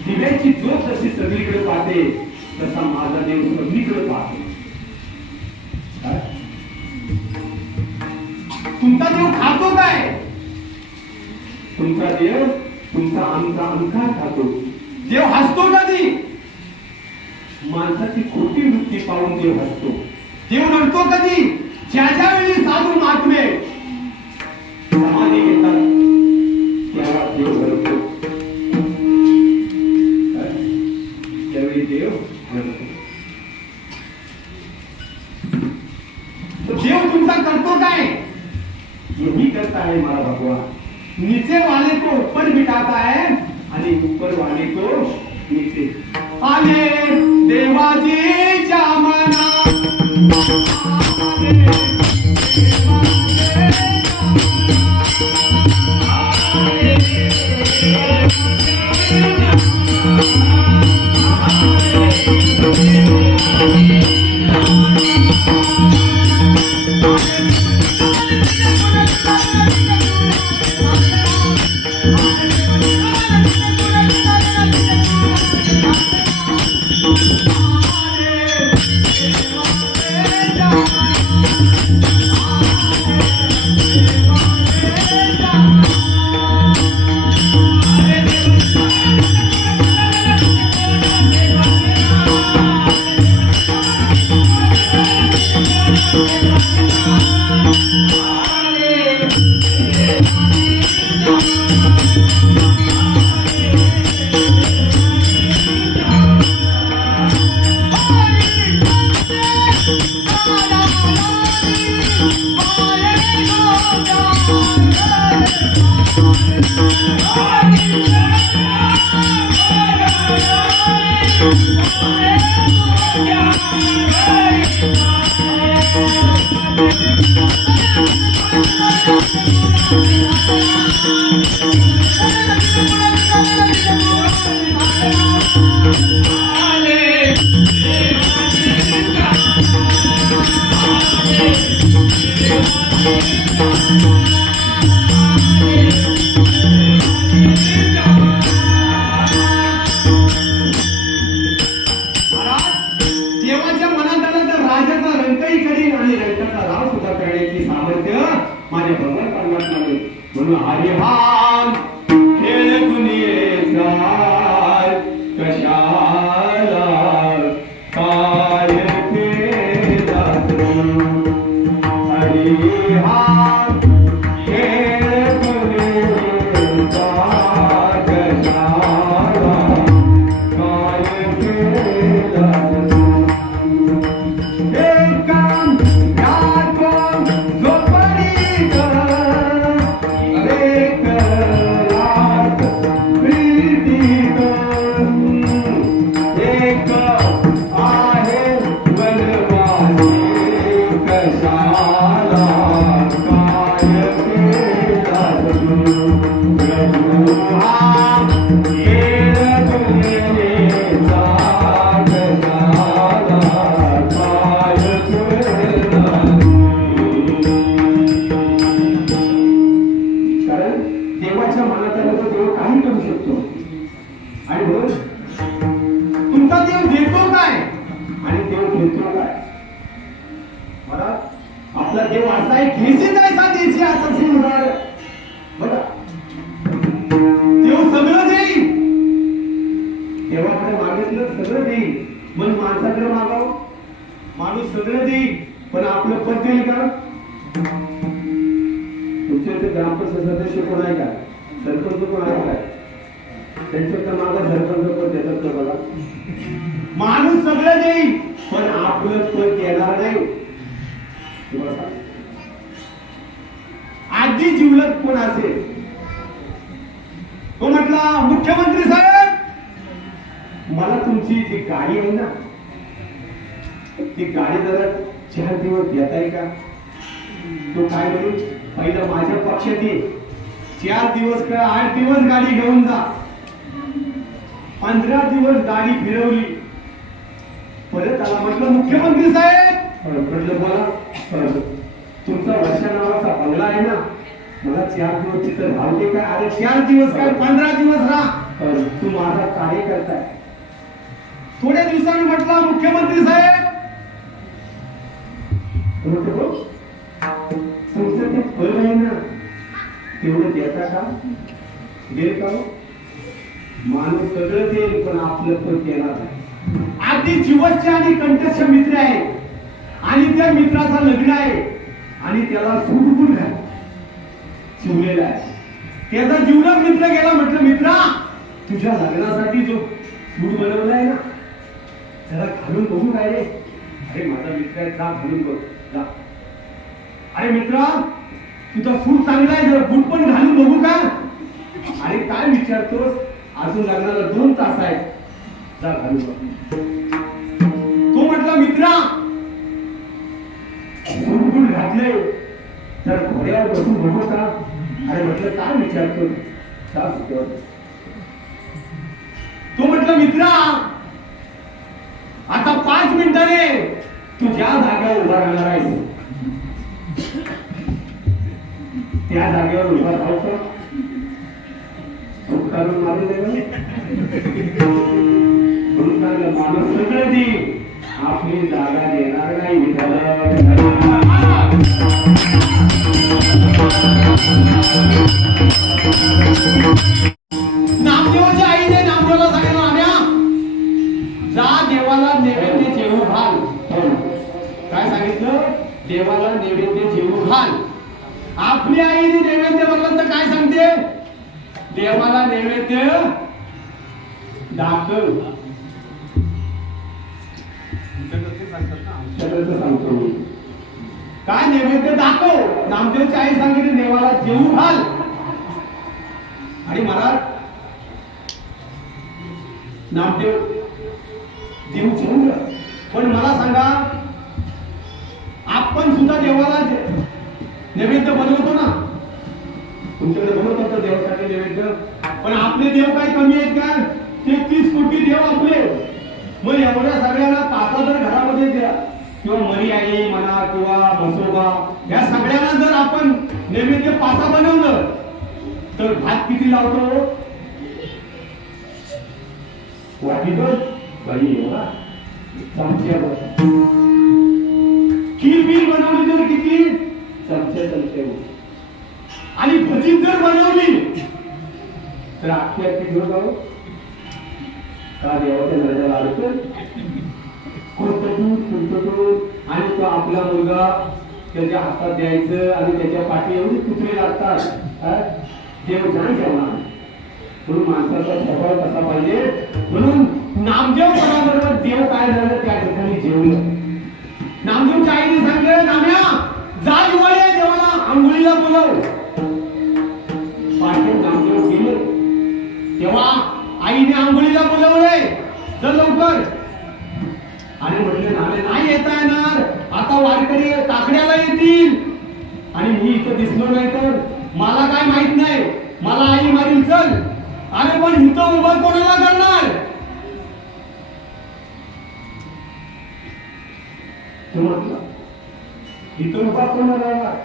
दिव्याची ज्योत जशी सगळीकडे पाहते तसा माझा देव सगळीकडे पाहतो. तुमचा देव खातो काय? तुमचा देव तुमचा आमचा अंकार खातो. देव हसतो कधी? माणसाची खोटी वृत्ती पाहून देव हसतो. देव रडतो कधी? ज्या वेळी साधू महात्मे समाधी घेतात त्याला देव रडतो. त्यावेळी देव रडतो. देव तुमचा करतो काय? यही करता है हमारा भगवान. नीचे वाले को ऊपर बिठाता है आणि ऊपर वाले को नीचे. आले देवाजीच्या मना आले देवाच्या मनात आलं तर राजाचा रंकही करीन आणि रंकाचा राव सुद्धा करण्याची सामर्थ्य माझ्या भगवान परमात्मा नाही. म्हणून हरिभान खेळ दुनियेचा कशाला काय केला हरिभान खेळ दुनियेचा कशाला काय केला देवाच्या मनात आलं तर देव काही करू शकतो. आणि म्हणून तुमचा देव देतो काय आणि देव घेतो काय. बघा आपला देव असा आहे घेसी जायचा देशी असं उदाहरण बघा. देव सगळं देईल. देवाकडे मागितलं सगळं देईल. मग माणसाकडे मागावं माणूस सगळं देईल पण आपलं पद देईल का. तुमच्या इथे ग्रामपंचायत सदस्य कोण आहे का सरपंच कोण आहे काय त्यांच्या मागे सरपंच पण देतात का बघा. माणूस सगळं देईल पण आपलं पद देणार नाही. आधी जिवलग कोण असेल तो म्हटला मुख्यमंत्री साहेब मला तुमची जी गाडी आहे ना ती गाडी जरा 4 दिवस देताय का. तो काय म्हणून पहिलं माझ्या पक्षात ये 4 दिवस का 8 दिवस गाडी घेऊन जा. 15 दिवस गाडी फिरवली परत आला म्हटलं मुख्यमंत्री साहेब म्हटलं बोला तुमचा वर्षा नावाचा बंगला आहे ना मला 4 दिवस तिथं राहते काय. अरे 4 दिवस काय 15 दिवस राहा तू माझा कार्यकर्ता आहे. थोड्या दिवसांनी म्हटलं मुख्यमंत्री साहेब तुमचं ते फळ आहे ना तेवढं देता का देईल का. माणूस सगळं देईल पण आपलं पण देणार नाही. आधी जीवनचे आणि कंठस्थ मित्र आहे आणि त्या मित्राचा लग्न आहे आणि त्याला सूट घाल शिवलेला आहे. त्याचा जीवलग मित्र गेला म्हटलं मित्रा तुझ्या लग्नासाठी जो सूट बनवला आहे ना जरा घालून बघू काय रे. अरे माझा मित्र आहे जा घालून बघ जा. अरे मित्रा तुझा सूट चांगला आहे जरा बूट पण घालून बघू का. अरे काय विचारतोस अजून लग्नाला 2 तास आहेत जा घालून बघ. तो म्हटला मित्रा सूट बूट घातले तर घोड्यावर बसून बघू का. अरे म्हटलं काय विचारतो का. तो म्हटलं मित्रा आता 5 मिनिटाने तू ज्या जागेवर उभा राहणार आहेस त्या जागेवर उभा राहायचं काढून मारून म्हणून माणूस सगळं देईल आपली जागा देणार नाही. नामदेवाच्या आईने नामदेवाला सांगितलं आम्या जा देवाला नैवेद्य जेवू घाल. काय सांगितलं देवाला नैवेद्य जेवू घाल. आपली आईने नैवेद्य बनलं तर काय सांगते देवाला नैवेद्य दाखव. सांगतो मी काय नैवेद्य दाखव. नामदेवची आई सांगितली देवाला जेवू घाल. आणि महाराज नामदेव देव जेवलं सांगा, आपण सुद्धा देवाला नैवेद्य बनवतो ना, तुमच्याकडे बनवतात का देवासाठी नैवेद्य? पण आपले देव काय कमी आहेत का? 33 कोटी देव आपले. मग एवढ्या सगळ्यांना पाचा जर घरामध्ये द्या, किंवा मरी आई म्हणा किंवा बसोबा, या सगळ्यांना जर आपण नैवेद्य पाचा बनवलं तर भात किती लावतो? वाटीभर बाई एवढा चमच्यावर. खीर बीर बनवली तर किती? चमच्यावर. आणि भजी जर बनवली तर अख्खी घेऊन जाऊ का देवाच्या नजरेला आलं आणि तो आपला मुलगा त्याच्या हातात द्यायचं आणि त्याच्या पाठी एवढी कुत्रे लागतात. देव जाण जेवणार म्हणून माणसाचा स्वभाव कसा पाहिजे. म्हणून नामदेव बरोबर देव काय झालं त्या ठिकाणी जेवलं. नामदेवच्या आईने सांगितलं, नाम्या जा दिवाळी देवाला आंघोळीला बोलव. पाटील नामदेव गेले तेव्हा आईने आंघोळीला बोलवले, चल लवकर. आणि म्हटले नामे नाही येता येणार, आता वारकरी काकड्याला येतील आणि मी इथं दिसलो नाही तर मला काय माहित नाही, मला आई मारील, चल. अरे पण इथं उभं कोणाला करणार? इथं उभा कोणाला करणार?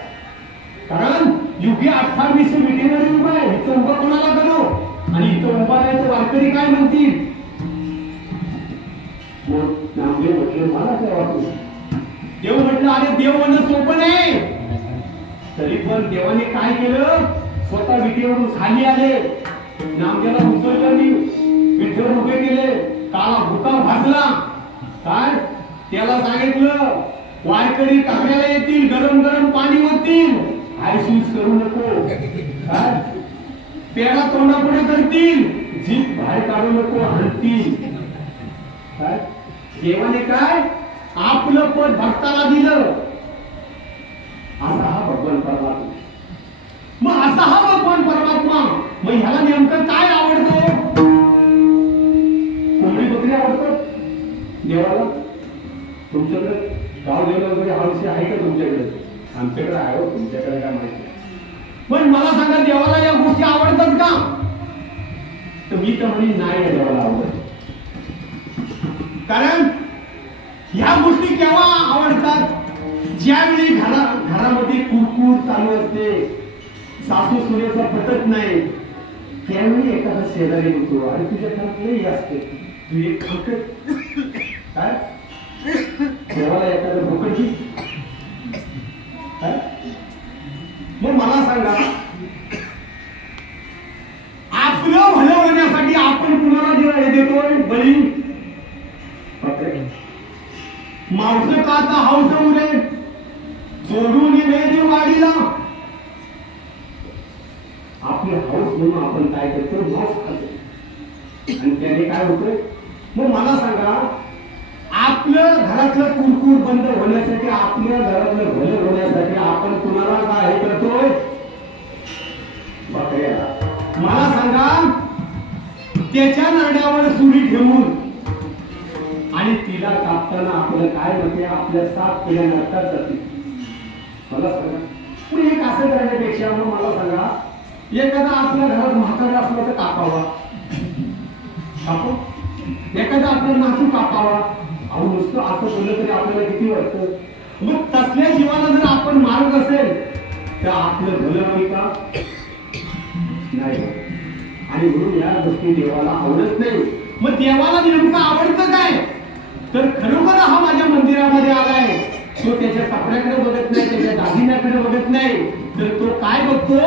कारण युगे 2800 मिटिंगवर उभा आहे, इथं उभा कोणाला करू? आणि इथं उभा आहे तर वारकरी काय म्हणतील? नामदेव म्हटले मला काय वाटतं. देव म्हटलं अरे देव म्हणणं सोपं नाही. तरी पण देवाने काय केलं, स्वतः विटेवरून खाली आले, नामदेवाला उचललं, विटेवर उभे केले, काळा भुका भाजला. काय त्याला सांगितलं, वारकरी काकड्याला येतील, गरम गरम पाणी ओततील, आयसूस करू नको. काय पेढा तोंडापुढे करतील, जीभ बाहेर काढू नको, आणतील. काय देवाने काय आपलं पद भक्ताला दिलं. असा हा भगवान परमात्मा. मग असा हा भगवान परमात्मा, मग ह्याला नेमकं काय आवडतं? कोंबडी बकरी आवडतं देवाला? तुमच्याकडे गाव देव वगैरे हौशी आहे का तुमच्याकडे? आमच्याकडे आहे हो, तुमच्याकडे काय माहिती. पण मला सांगा देवाला या गोष्टी आवडतात का? तर मी तर म्हणे नाही देवाला आवडत. कारण ह्या गोष्टी केव्हा आवडतात? ज्यावेळी घरामध्ये कुरकुर चालू असते, सासू सुनेचा पटत नाही, त्यावेळी एखादा शेजारी होतो आणि तुझ्या घरात नाही असते, तू एक काय देवाला एखादं भोकटी. मग मला सांगा, आपलं भलं होण्यासाठी आपण कुणाला जेव्हा हे देतोय बळी? मावस का आता हौस उरे जोडून देव वाडीला. आपली हौस म्हणून आपण काय करतो, मांस खातो आणि त्याने काय होतंय? मग मला सांगा, आपलं घरातलं कुरकुर बंद होण्यासाठी, आपल्या घरातलं भलं होण्यासाठी आपण कुणाला काय करतोय? बकऱ्याला. मला सांगा, त्याच्या नरड्यावर सुरी ठेवून आणि तिला कापताना आपलं काय होते? आपल्या 7 पिढ्या नरकात जातील. मला सांगा, पण एक असं करण्यापेक्षा मग मला सांगा, एखादा आपल्या घरात म्हातारा असला तर कापावा, कापू. एखादा आपला नातू कापावा. अहो नुसतं असं बोललं तरी आपल्याला किती वाटतं. मग तसल्या जीवाला जर आपण मारत असेल तर आपलं भलं होईल का? नाही. आणि म्हणून या गोष्टी देवाला आवडत नाही. मग देवाला नेमकं आवडतं काय? तर खरोखर हा माझ्या मंदिरामध्ये आलाय, तो त्याच्या कपड्याकडे बघत नाही, त्याच्या दागिन्याकडे बघत नाही, तर तो काय बघतो?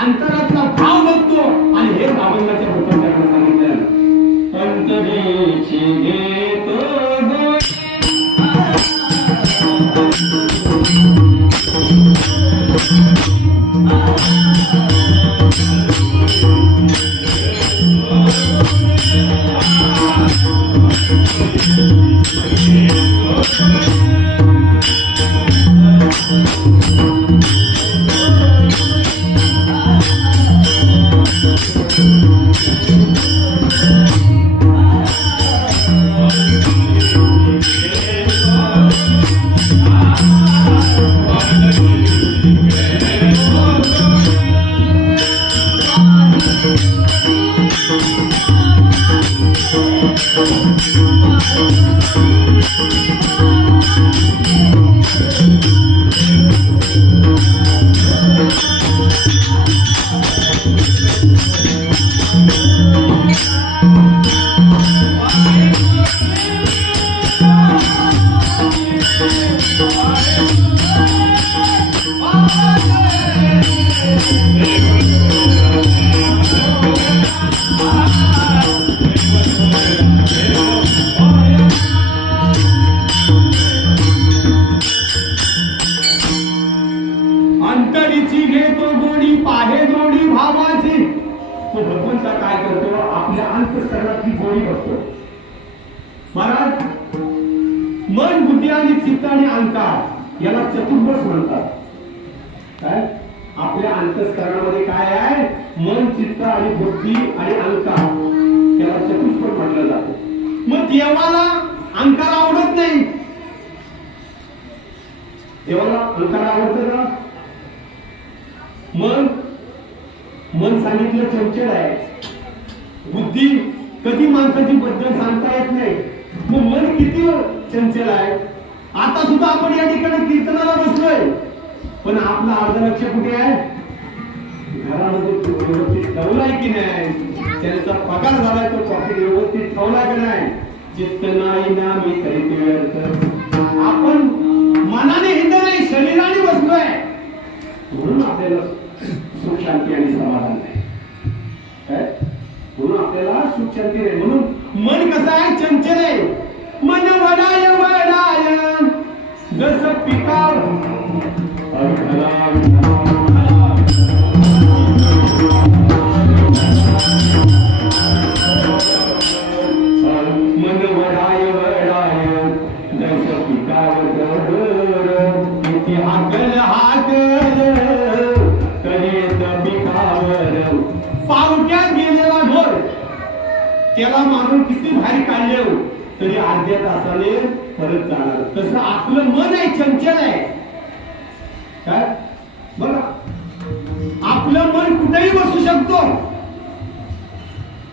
अंतरातला भाव बघतो. आणि हे बाबांच्या भूतकाळाने सांगितलं, अंतरेची घेतो अंतरीची घेतो गोडी पाहे जोडी भावाची. तो भगवंत काय करतो, आपल्या अंतःकरणातली गोडी बघतो. महाराज, मन बुद्धी आणि चित्त आणि अहंकार याला चतुर्भुज म्हणतात. काय आपल्या अंतःकरणामध्ये काय आहे, मन चित्त आणि बुद्धी आणि अहंकार याला चतुष्पद म्हटलं जातं. मग देवाला अहंकार आवडत नाही. देवाला अहंकार आवडतं का? मन सांगितलं चंचल आहे. बुद्धी कधी माणसाची बद्दल सांगता येत नाही. मग मन किती चंचल आहे. आता सुद्धा आपण या ठिकाणी कीर्तनाला बसलोय, पण आपला अर्ध लक्ष कुठे आहे? घरामध्ये व्यवस्थित ठेवलाय की नाही, त्यांचा पगार झालाय तो पॉकेट व्यवस्थित ठेवलाय की नाही. चित्त नाही ना मी करीत, आपण मनाने हिंद नाही शरीराने बसलोय, म्हणून आपल्याला सुख शांती आणि समाधान नाही. म्हणून आपल्याला सुख शांती नाही. म्हणून मन कसं आहे, चंचल आहे. मन वडाय वडाय जसं पिकावर मन वडाय वडाय जसं पिकावर किती हाकल हाकल करेत पिकावर. पावट्यात गेलेला ढोर त्याला मारून किती बाहेर काढले तरी अर्ध्या तासाने परत जाणार. तसं आपलं मन आहे, चंचल आहे. काय बघा, आपलं मन कुठेही बसू शकतो.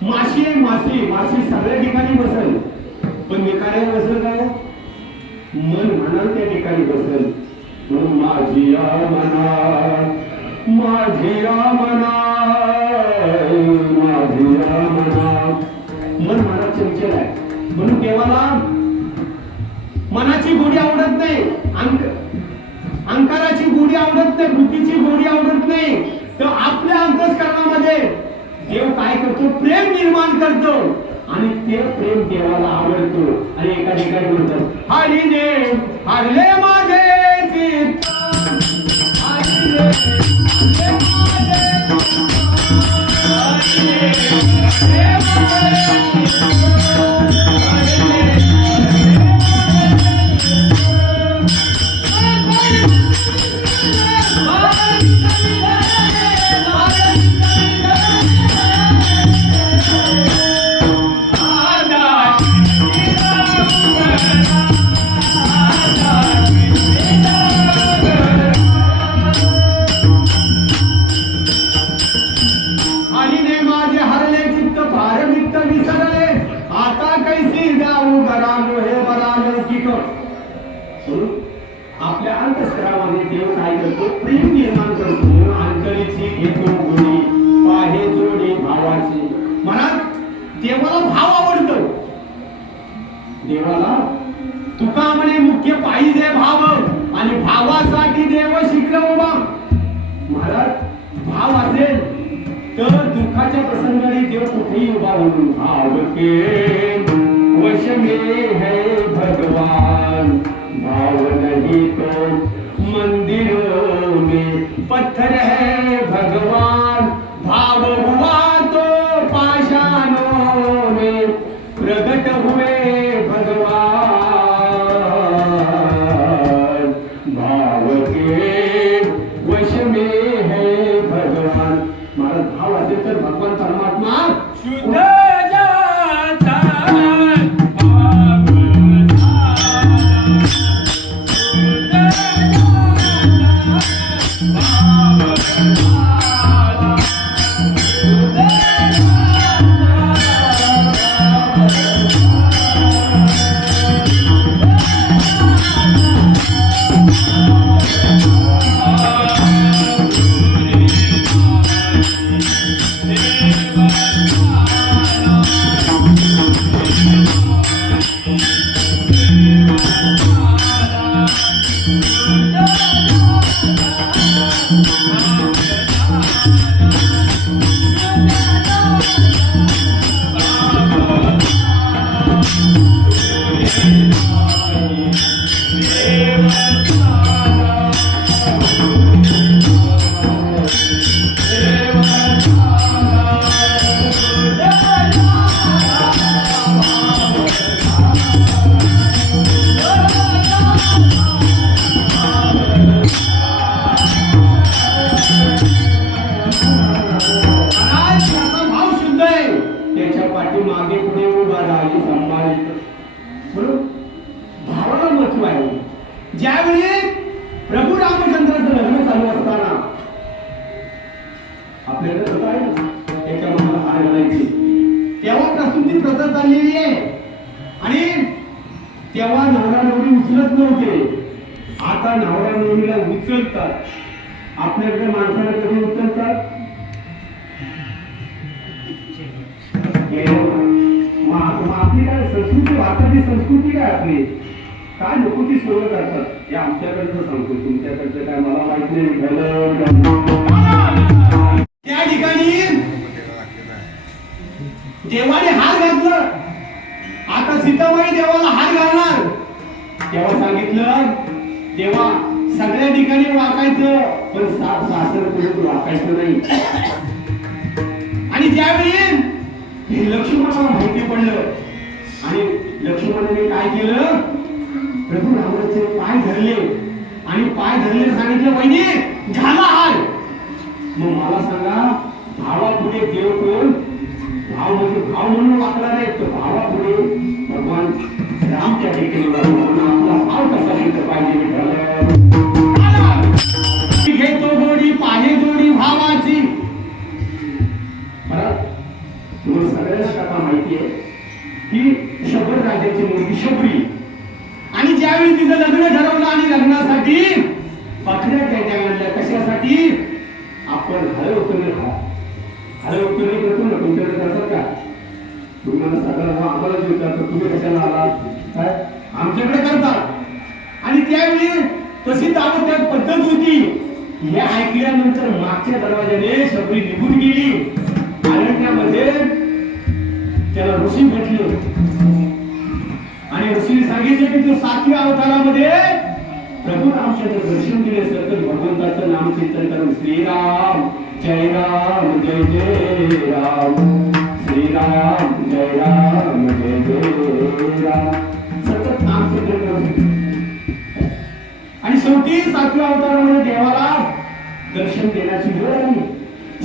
माशी आहे, माशी सगळ्या ठिकाणी बसेल, पण निकाऱ्यावर बसेल काय? मन म्हणाल त्या ठिकाणी बसेल. म्हणून माझी मना मन म्हणा चंचल आहे. म्हणून देवाला मनाची गोडी आवडत नाही, अहंकाराची गोडी आवडत नाही, बुद्धीची गोडी आवडत नाही. तर आपल्या अंतःकरणामध्ये देव काय करतो, प्रेम निर्माण करतो आणि ते प्रेम देवाला आवडतो. आणि एका ठिकाणी म्हणतात, हरीने हरले माझे चित्त, हरीने हरले माझे आपल्या अंतःकरणामध्ये देव काय करतो, प्रेम निर्माण करतो. अंतरीची घेतो गोडी पाहे जोडी भावाची. म्हणा देवाला भाव आवडतो. देवाला तुका म्हणे मुख्य पाहिजे भाव, आणि भावासाठी देव शिकला उभा. महाराज भाव असेल तर दुःखाच्या प्रसंगाने देव कुठेही उभा होऊन भाव के वश में है भगवान, भाव नहीं तो मंदिरों में पत्थर है भगवान, भाव हुआ तो पाषाणों में प्रकट हुए भगवान, भाव के वश में है भगवान. महाराज भाव असेल तर भगवान परमात्मा शुद्ध तेव्हा नवरा नवरी उचलत नव्हते, आता नवरा नवरीला उचलतात. आपल्याकडे माणसाला कधी उचलतात? आपली काय संस्कृती, भारताची संस्कृती काय आपली काय लोक ती सोडत करतात हे आमच्याकडचं सांगतो, तुमच्याकडचं काय मला माहित नाही. त्या ठिकाणी देवाने हार घातलं. आता सीतामाई देवाला हार घालणार, तेव्हा सांगितलं देवा सगळ्या ठिकाणी वाकायचं पण सात सासर करून वाकायचं नाही. आणि त्यावेळी हे लक्ष्मणाला माहिती पडलं आणि लक्ष्मणाने काय केलं, प्रभू रामाचे पाय धरले आणि पाय धरले सांगितलं वहिनी झाला हार. मग मला सांगा भावापुढे देव कोण? भाव म्हणजे भाव म्हणून वाकला नाही, तर भावापुढे भगवान राम त्या ठिकाणी आपला भाव कसा घेतला पाहिजे घेतो जोडी पाहे जोडी भावाची. तुम्हाला सगळ्याच कथा माहिती आहे की शबर राजाची मुलगी शबरी, आणि ज्यावेळी तिचं लग्न ठरवलं आणि लग्नासाठी बकऱ्या द्यायच्या म्हणल्या. कशासाठी? आपण हळव उतरले करतो ना, तुमच्याकडे करतात का? तुम्हाला सगळ्यांना आम्हालाच विचारतो तुम्ही कशाला आलात काय? आमच्याकडे करतात. आणि त्यावेळी तशी दावत त्यात पद्धत होती. हे ऐकल्यानंतर मागच्या दरवाजाने शबरी निघून गेली. अरण्यामध्ये त्याला ऋषी भेटले आणि ऋषीने सांगितले की तो 7व्या अवतारामध्ये प्रभू रामचंद्र दर्शन दिले सर, तर भगवंताचं नाम चिंतन करून श्रीराम जय राम जय जय राम, श्रीराम जय राम जय जय राम सतत नाम चिंतन करून. आणि शेवटी 7व्या अवतारामध्ये देवाला दर्शन देण्याची वेळ आली.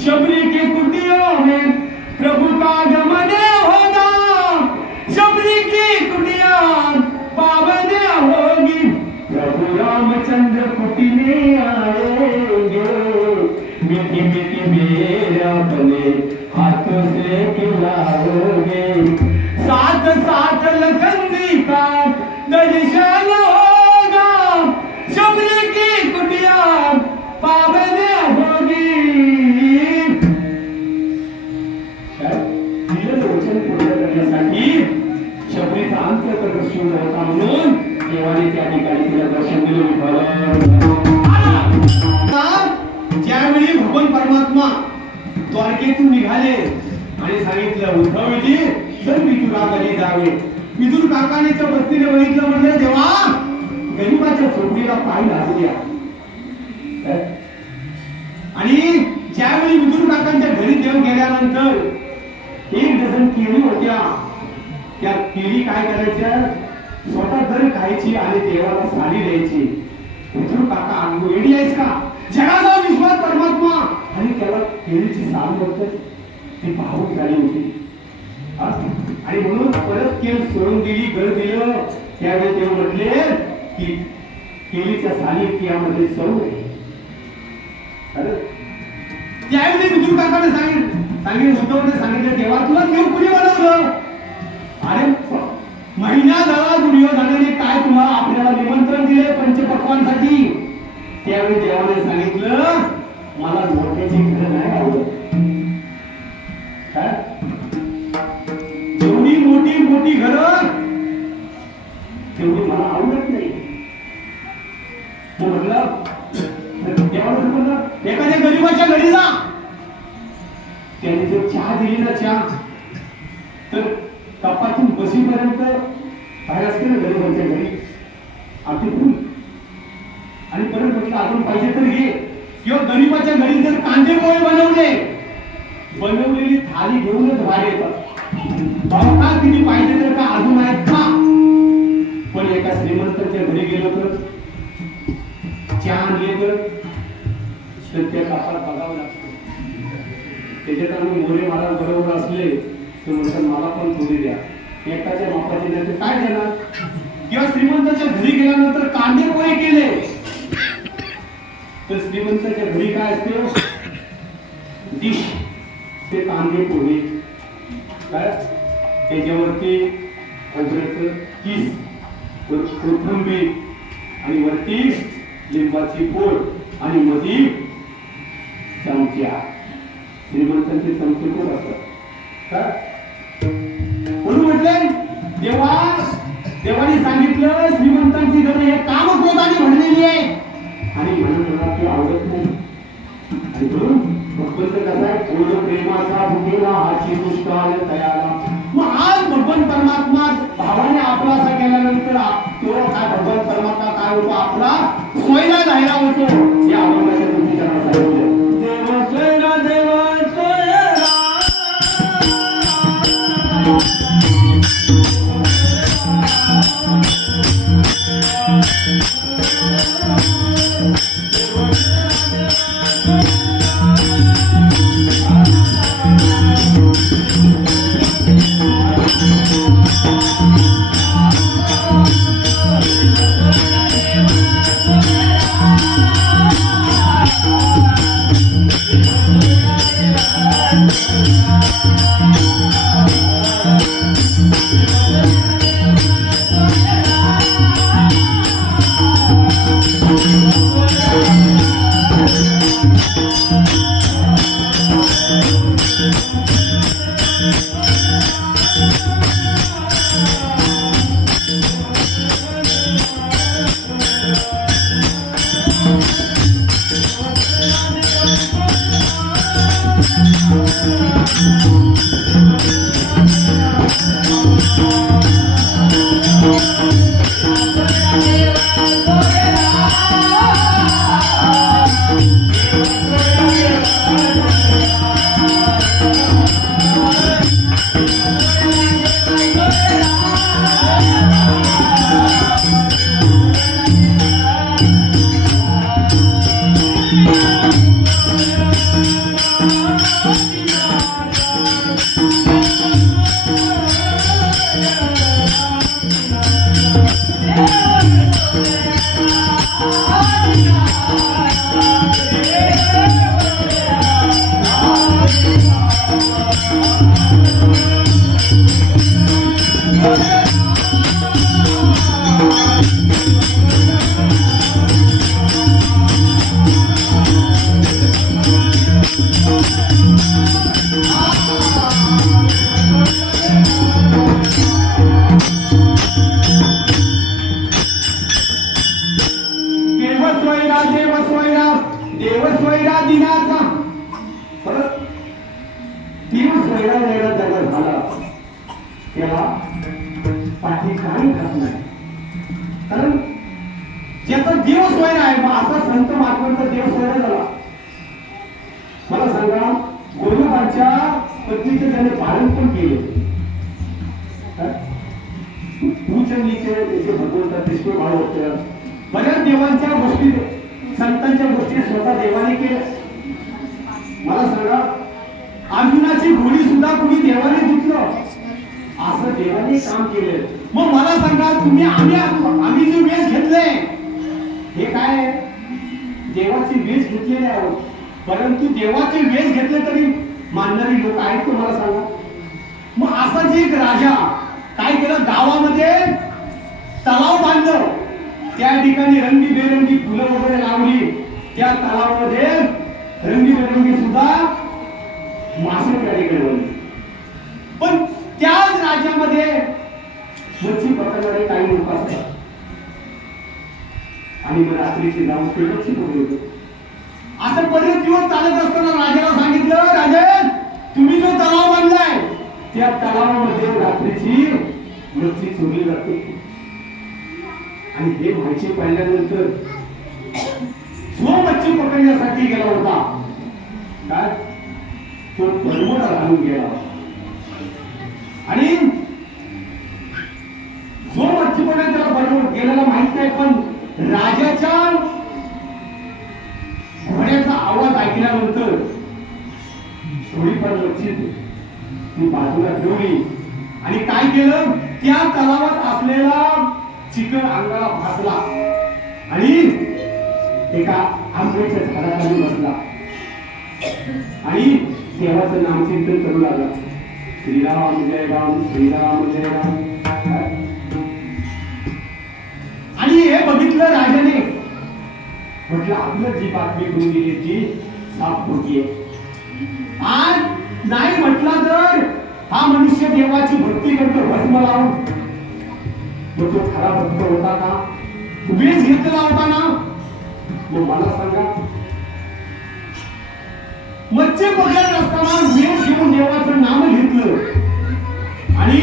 शबरी के कुटिया में प्रभु का गमन होगा, शबरी की कुटिया पावन होगी, प्रभु रामचंद्र कुटी में आएंगे, मीठी मीठी मेरे अपने हाथों से खिलाओगे, साथ साथ लखन जी का दर्शन होगा, शबरी की कुटिया पावन होगी. शबरीचा अंतःकरण शिव होता म्हणून देवाने त्या ठिकाणी तिला दर्शन दिलं. ज्यावेळी भगवान परमात्मा द्वारकेतून निघाले आणि सांगितलं उद्धवजी चल मी तुला घरी जावे. विदुर काकाने त्या बस्तीने बघितलं, म्हणजे देवा गरीबाच्या झोपडीला पाय लागू द्या. आणि ज्यावेळी विदुर काकांच्या घरी देव गेल्यानंतर 1 डझन केळी होत्या. त्या केळी काय करायच्या, स्वतः घर खायची आणि देवाला साली द्यायची. विदुर काका वेडी आहेस का? जगाचा विश्वास परमात्मा आणि त्याला केळीची साल होत ती भावूक झाली होती. आणि म्हणून परत केळ सोडून दिली, घर दिलं. त्यावेळी देव म्हटले की केळीच्या साली यामध्ये चव आहे. त्यावेळी विदुर काकाने सांगितलं उद्धवने सांगितलं देवा तुला देव कुणी बनवलं? अरे महिना झाला दुर्योधनाने काय तुला आपल्याला निमंत्रण दिले पंचपक्वांसाठी. त्यावेळी देवाने सांगितलं मला मोठ्याची घर नाही आवडत. जेवढी मोठी मोठी घरं तेवढी मला आवडत नाही. म्हटलं एखाद्या गरीबाच्या घरी जा, त्याने जर चहा दिली ना, चहा तर कपातून बसीपर्यंत बाहेर असते ना गरीबाच्या घरी आधी फुल. आणि परत म्हटलं अजून पाहिजे तर घे. किंवा गरीबाच्या घरी जर कांदे पोहे बनवलेली थाली घेऊनच बाहेर येतात. भावना किती पाहिजे तर का अजून आहेत का? पण एका श्रीमंताच्या घरी गेलो तर चहा आणले तर त्या कापाला बघावं लागतं. त्याच्यात आम्ही मोरे महाराज बरोबर असले तर म्हणतात मला पण थोडी द्या. एकाच्या मापाची नाही तर काय देणार? किंवा श्रीमंताच्या घरी गेल्यानंतर कांदे पोहे केले तर श्रीमंताच्या घरी काय असते डिश, ते कांदे पोहे काय त्याच्यावरती खोबऱ्याचं किस कोथिंबीर आणि वरती लिंबाची फोड आणि मधी चमच्या. श्रीमंतांचे चमचे कोण असतात? म्हणून म्हटले देवाने सांगितलं श्रीमंतांची घरे हे कामक्रोधाने भरलेली आहे आणि म्हणून मला ते आवडत नाही. आणि म्हणून भगवंत कसा आहे? पूर्ण प्रेमाचा भुकेला हाची दुष्काळ तयारा. मग आज भगवान परमात्मा भावाने आपलासा केल्यानंतर तो काय भगवान परमात्मा काय होतो? आपला सोयरा जाहिरा होतो. या अभंगाच्या तुम्ही त्यांना सांगितलं देव सोयरा देव सोयरा. देवस्वैरा दिनाचा परत देवस्वैरा वेगळा जगा झाला त्याला पाठी काही घात नाही. कारण ज्याचा देवस्वैरा आहे मग असा संत महात्मांचा देवस्वैरा झाला. मला सांगा गोलोबांच्या पत्नीचे त्याने पालन पण केले. भूचंदीचे त्याचे भगवंता कृष्ण भाव होते. बऱ्याच देवांच्या गोष्टी संतांच्या गोष्टी स्वतः देवाने केल्या. मला सांगा अर्जुनाची घोडी सुद्धा कुणी देवाने घेतलं असं देवाने काम केलं. मग मला सांगा तुम्ही आम्ही जे वेश घेतले हे काय देवाचे वेश घेतलेले आहोत. परंतु देवाचे वेश घेतले तरी मानणारी लोक आहेत तुम्हाला सांगा. मग असा जे एक राजा काय केलं गावामध्ये तलाव बांधलं. त्या ठिकाणी रंगीबेरंगी फुलं वगैरे लावली. त्या तलावामध्ये रंगीबेरंगी सुद्धा मासे त्या ठिकाणी बनले. पण त्याच राज्यामध्ये मच्छी पकडणारे काही लोक असतात आणि मग रात्रीची जाऊन ते मच्छी पकडले होते. असं बरेच दिवस चालत असताना राजाला सांगितलं राजा तुम्ही जो तलाव बांधलाय त्या तलावामध्ये रात्रीची मच्छी चोरली जाते. आणि हे माहिती पाहिल्यानंतर जो मच्छी पकडण्यासाठी गेला होता काय तो परमोडा घालून गेला. आणि जो मच्छी पकडण्याला त्याला बरोबर गेलेला माहित नाही. पण राजाच्या घोड्याचा आवाज ऐकल्यानंतर थोडीफार मच्छी ती बाजूला ठेवली आणि काय केलं त्या तलावात असलेला चिकन अंगाला भासला आणि एका आंब्याच्या झाडाखाली बसला आणि देवाचं नामचिंतन करू लागला. श्रीराम जय राम श्रीराम जय राम. सांगितलं राजाने. म्हटलं आपलं जी बातमी करून दिली ती साफ खोटी आहे. आज नाही म्हटला तर हा मनुष्य देवाची भक्ती करतो भस्म लावून. मग तो खरा भक्त होता का? वेश घेतला होता ना? मग मला सांगा, मच्छी पकडत असताना वेश घेऊन देवाचं नाम घेतलं आणि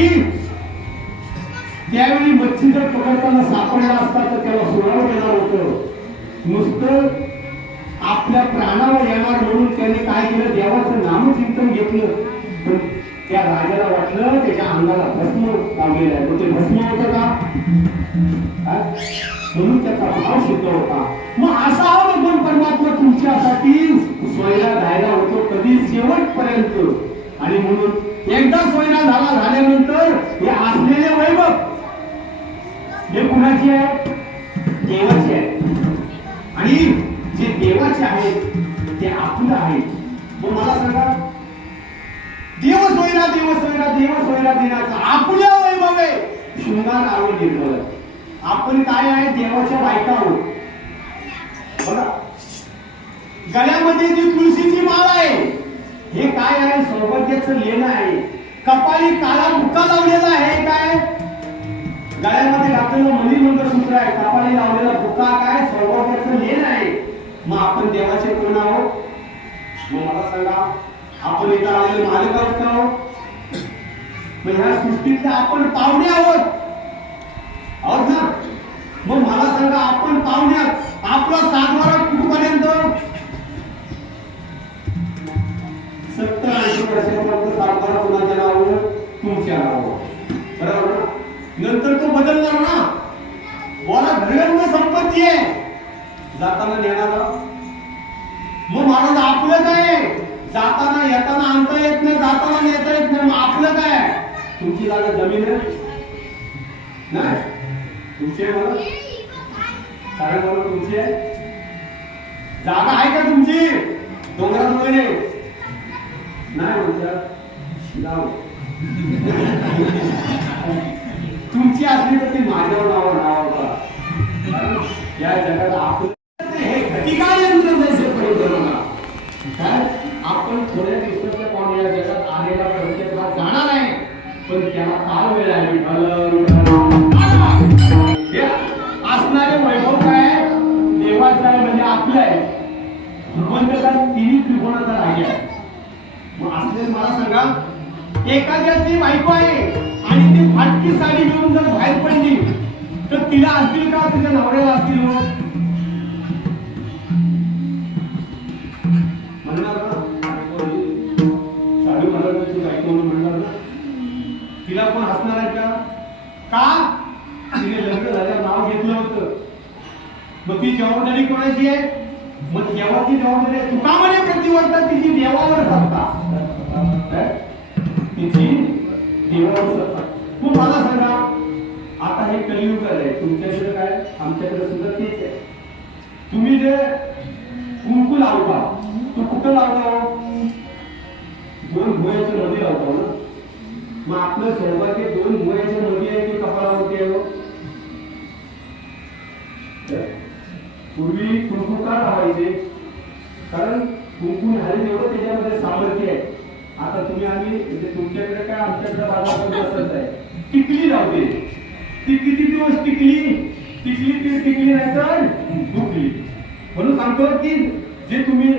त्यावेळी मच्छी जर पकडताना सापडला असता तर त्याला सोडावं येणार होतं. नुसतं आपल्या प्राणावर येणार म्हणून त्याने काय केलं, देवाचं नामचिंतन घेतलं. पण त्या राजाला वाटलं त्याच्या अंगाला भस्म लावलेलं आहे. ते भस्म होतं का? म्हणून त्याचा भाव सिद्ध होता. मग असा भगवान परमात्मा तुमच्यासाठी सोयरा द्यायला होतो कधी शेवटपर्यंत. आणि म्हणून एकदा सोयरा झाल्यानंतर हे असलेले वैभव हे कुणाची आहे? देवाची आहे. आणि जे देवाचे आहेत ते आपलं आहे. मग मला सांगा, देव सोयरा देव सोयरा देव सोयरा देण्याचा आपल्या वैभव आहे. शृंगार आवड निर्मळ. आपण काय आहे? देवाच्या बायका आहोत. बघा, गळ्यामध्ये जी तुळशीची माळ आहे हे काय आहे? सौभाग्याचं लेणं आहे. कपाळी काळा मुक्का लावलेला आहे. काय गळ्यामध्ये घातलेलं मणी मंगळसूत्र आहे. कपाळी लावलेला बुक्का काय? सौभाग्याचं लेणं आहे. मग आपण देवाचे कोण आहोत? मग मला सांगा, आपण इथं आलेले मालक आहोत का? मग ह्या सृष्टीतले आपण पाहुणे आहोत ना? मग मला सांगा, आपण पाहुण्यात आपला सातबारा कुठपर्यंत? 70-80 वर्षापर्यंत सातबारा कोणाच्या नावावर? तुमच्या नावावर. बरोबर. नंतर तो बदलणार ना. बोला, धनगंग संपत्ती आहे जाताना नेणारा. मग महाराज आपलं काय? जाताना येताना आणता येत नाही, जाताना नेता येत नाही. मग आपलं काय? तुमची जागा जमीन आहे नाही? तुमची आहे मला सारे मला तुमची आहे. जागा आहे का तुमची? डोंगरात वगैरे नाही म्हणतात. तुमची असली तर ती माझ्यावर नाव का? या जगात आपलं हे घटिका यंत्र जैसे परिवर्तन. काय आपण थोड्या दिवसाच्या पाहून या जगात आलेला प्रत्येकाला जाणार आहे. पण त्याला काय वेळ आहे? असणारे वैभव काय? देवाचा आहे, म्हणजे आपलं आहे. भगवंताचा तिन्ही त्रिकोणाचा राजा आहे. मग असले मला सांगा, एखाद्याची बायको आहे आणि ती फाटकी साडी घेऊन जर बाहेर पडली तर तिला असतील का? तिच्या नवऱ्याला असतील? म्हणणार ना, साडी घालायची बायको म्हणणार ना. तिला पण हसणार आहे का? का? तिने लग्न झाल्यावर नाव घेतलं होतं. मग ती जबाबदारी कोणाची आहे? मग देवाची जबाबदारी आहे. तुका म्हणे प्रतिवर्ता तिची देवावर सत्ता. तिची देवावर सत्ता. मग मला सांगा, आता हे कलियुग आहे. तुमच्याकडे काय? आमच्याकडे सुद्धा तेच आहे. तुम्ही जे कुंकू लावता तो कुठं लावता? 2 भुवयाच्या मध्ये लावता ना. मग आपलं सौभाग्य 2 भुवयाच्या मध्ये आहे की कपाळावरती आहे? पूर्वी कुंकू का लावायचे? कारण कुंकू घालून एवढं त्याच्यामध्ये सामर्थ्य आहे. आता तुम्ही आम्ही म्हणजे तुमच्याकडे काय, आमच्याकडे बाजारात असंच आहे. टिकली लावते. ती किती दिवस टिकली? टिकली नाही तर दुखली. म्हणून सांगतो की जे तुम्ही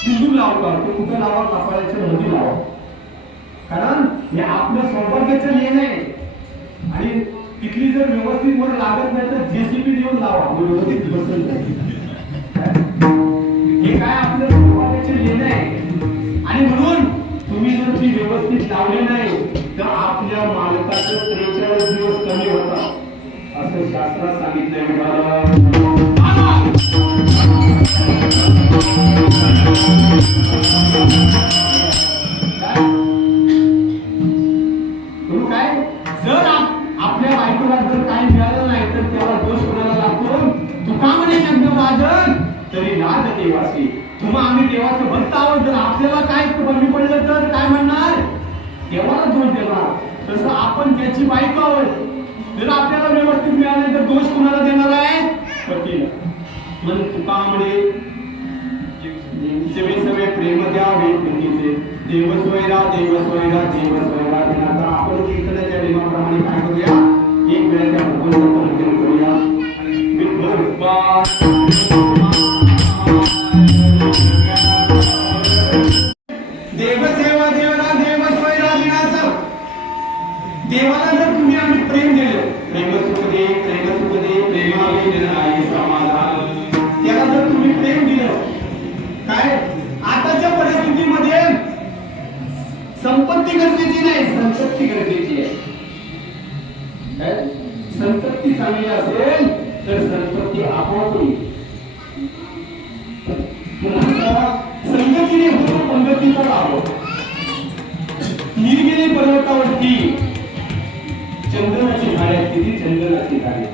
सिंदूर लावता ते कुठं लावा? कपाळाच्या मध्ये लावा. कारण हे आपलं सौभाग्याचं लेण आहे. आणि तिथली जर व्यवस्थित वर लागत नाही तर जेसीबी देऊन लावा, व्यवस्थित बसत नाही. हे काय आपलं सौभाग्याचे लेण आहे. आणि म्हणून तुम्ही जर ती व्यवस्थित लावली नाही तर आपल्या मालकाचं 43 दिवस कमी होतात असं शास्त्रात सांगितलंय. काय जर आपल्या बायकोला जर काही मिळालं नाही तर त्याला दोष कोणाला लागतो? तुका म्हणे यज्ञ वाजन तरी नाद देवासी. तुम्हा आम्ही देवाचं भक्त आहोत. जर आपल्याला काय कमी पडलं तर काय म्हणणार? देवाला दोष देणार. तसं आपण त्याची बायको आहोत. जर आपल्याला व्यवस्थित मिळालं तर दोष कोणाला देणार आहे? मन तुका म्हणे सवे सवे प्रेम द्यावे प्रीतीचे देव सोयरा देव सोयरा देव सोयरा दिनाचा आपण कीर्तनाच्या नियमाप्रमाणे काय करूया एक वेळा त्या भगवंताचं कीर्तन करूया विठ्ठल देवसेवा देवरा देव सोयरा दिनाचा देवाला जर तुम्ही आम्ही प्रेम दिलं प्रेम सुख दे प्रेमावे निर्णय समाधान त्याला जर तुम्ही प्रेम दिलं काय आताच्या परिस्थितीमध्ये संपत्ती गरजेची नाही संपत्ती गरजेची आहे काय संपत्ती चांगली असेल तर संपत्ती आपोआप येईल संगतीने होतो पंगतीचा लाभ निरगिरी पर्वतावरती चंदनाची झाडे आहेत किती चंदनाची झाडे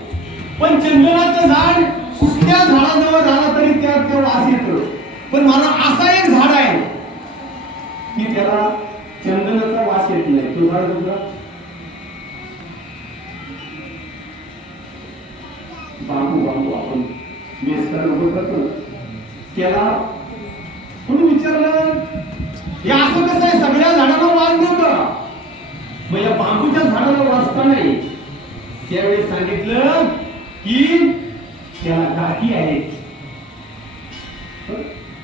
पण चंदनाचं झाड कुठल्या झाडाजवळ झालं तरी त्या वास येतो पण माझा असा एक झाड आहे की त्याला चंदनाचा वास येत नाही तो झाड तुझा बांबू आपण बेसकर लोक करतो त्याला कोणी विचारलं हे असं कसं आहे सगळ्या झाडाला वास नव्हतं मग या बांबूच्या झाडाला वास का नाही त्यावेळी सांगितलं की त्याला गाठी आहेत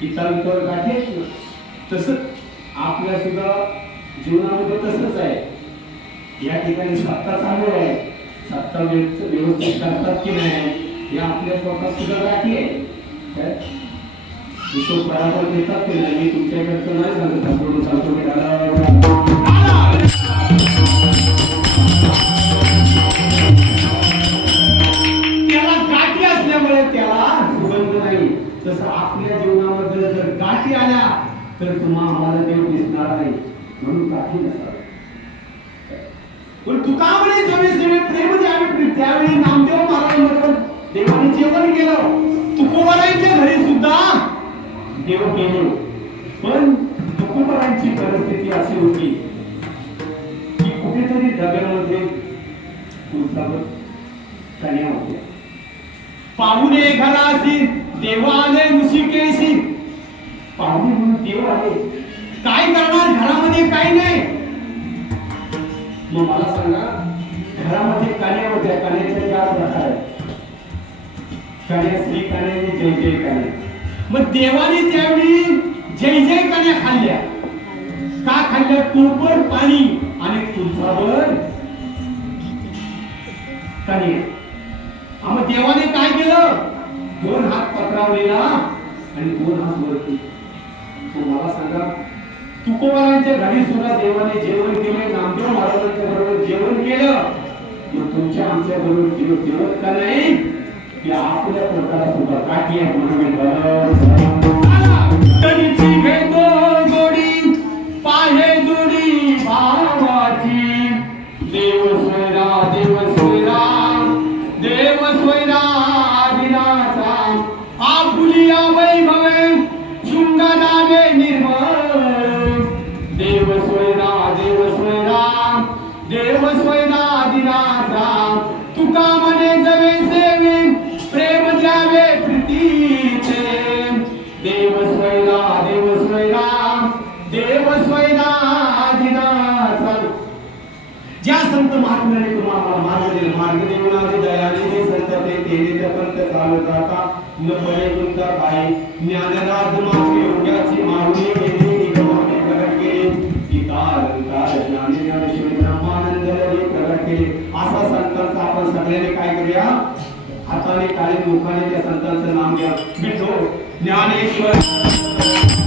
इतरांवर गाठी आहेत ना तसंच आपल्या सुद्धा जीवनामध्ये तसंच आहे या ठिकाणी सत्ता चालू आहे सत्ता व्यवस्थित करतात की नाही हे आपल्या स्वतः सुद्धा गाठी आहे विश्व बराबर देतात की नाही मी तुमच्याकडचं नाही सांगत आपण सांगतो त्याला गाठी असल्यामुळे त्याला सुगंध नाही तसं आपल्या जीवनामध्ये जर गाठी आल्या तर तुम्हाला देव दिसणार नाही म्हणून गाठी नसतात पण तुका म्हणे ज्यावेळी प्रेम द्यावे त्यावेळी नामदेव महाराज देवाने जेवण केलं तुकोबारांच्या घरी सुद्धा देव गेले पण तुकोबारांची परिस्थिती अशी होती की कुठेतरी डब्यामध्ये तुळसावर कन्या होत्या पाहुणे घरासी देवाने ऋषिकेशी पाहुणे म्हणून देव आले काय करणार घरामध्ये काही नाही मग मला सांगा घरामध्ये कान्या होत्या कान्याच्या चार प्रकार आहेत कान्या श्री कान्या जय जय कान्या मग देवाने त्यावेळी जय जय कान्या खाल्ल्या का खाल्ल्या तुळपड पाणी आणि तुळसावर कान्या मग देवाने काय केलं दोन हात पत्रावलेला आणि दोन हात वरती मला सांगा तुकोबारांच्या घरी सुद्धा देवाने जेवण केले नामदेव महाराजांच्या बरोबर जेवण केलं मग तुमच्या आमच्या बरोबर जेवण का नाही की आपल्या पोटाला सुद्धा काठी आहे म्हणून तरीची घेतो गोडी पाहे जोडी भावाची देव सोयरा देव सोयरा देव सोयरा दिनाचा आपुलिया वैभवे शृंगारावे निर्मळ देव सोयरा देव सोयरा देव सोयरा दिनाचा तुका म्हणे जवे सेवे प्रेम द्यावे प्रीतीचे देव सोयरा देव सोयरा देव सोयरा दिनाचा ज्या संत महात्म्याने तुम्हाला मार्ग देवनाने दयाने संत ते पंत चालत राहता न पडे तुमचा पाय ज्ञानराज माझी योग्याची मागणी केली निगमाने प्रगट केली गीतालंकार ज्ञानेश्वरी ब्रह्मानंद प्रगट केले असा संतांचा आपण सगळ्यांनी काय करूया हाताने काळे मुखाने त्या संतांचं नाम घ्या विठो ज्ञानेश्वर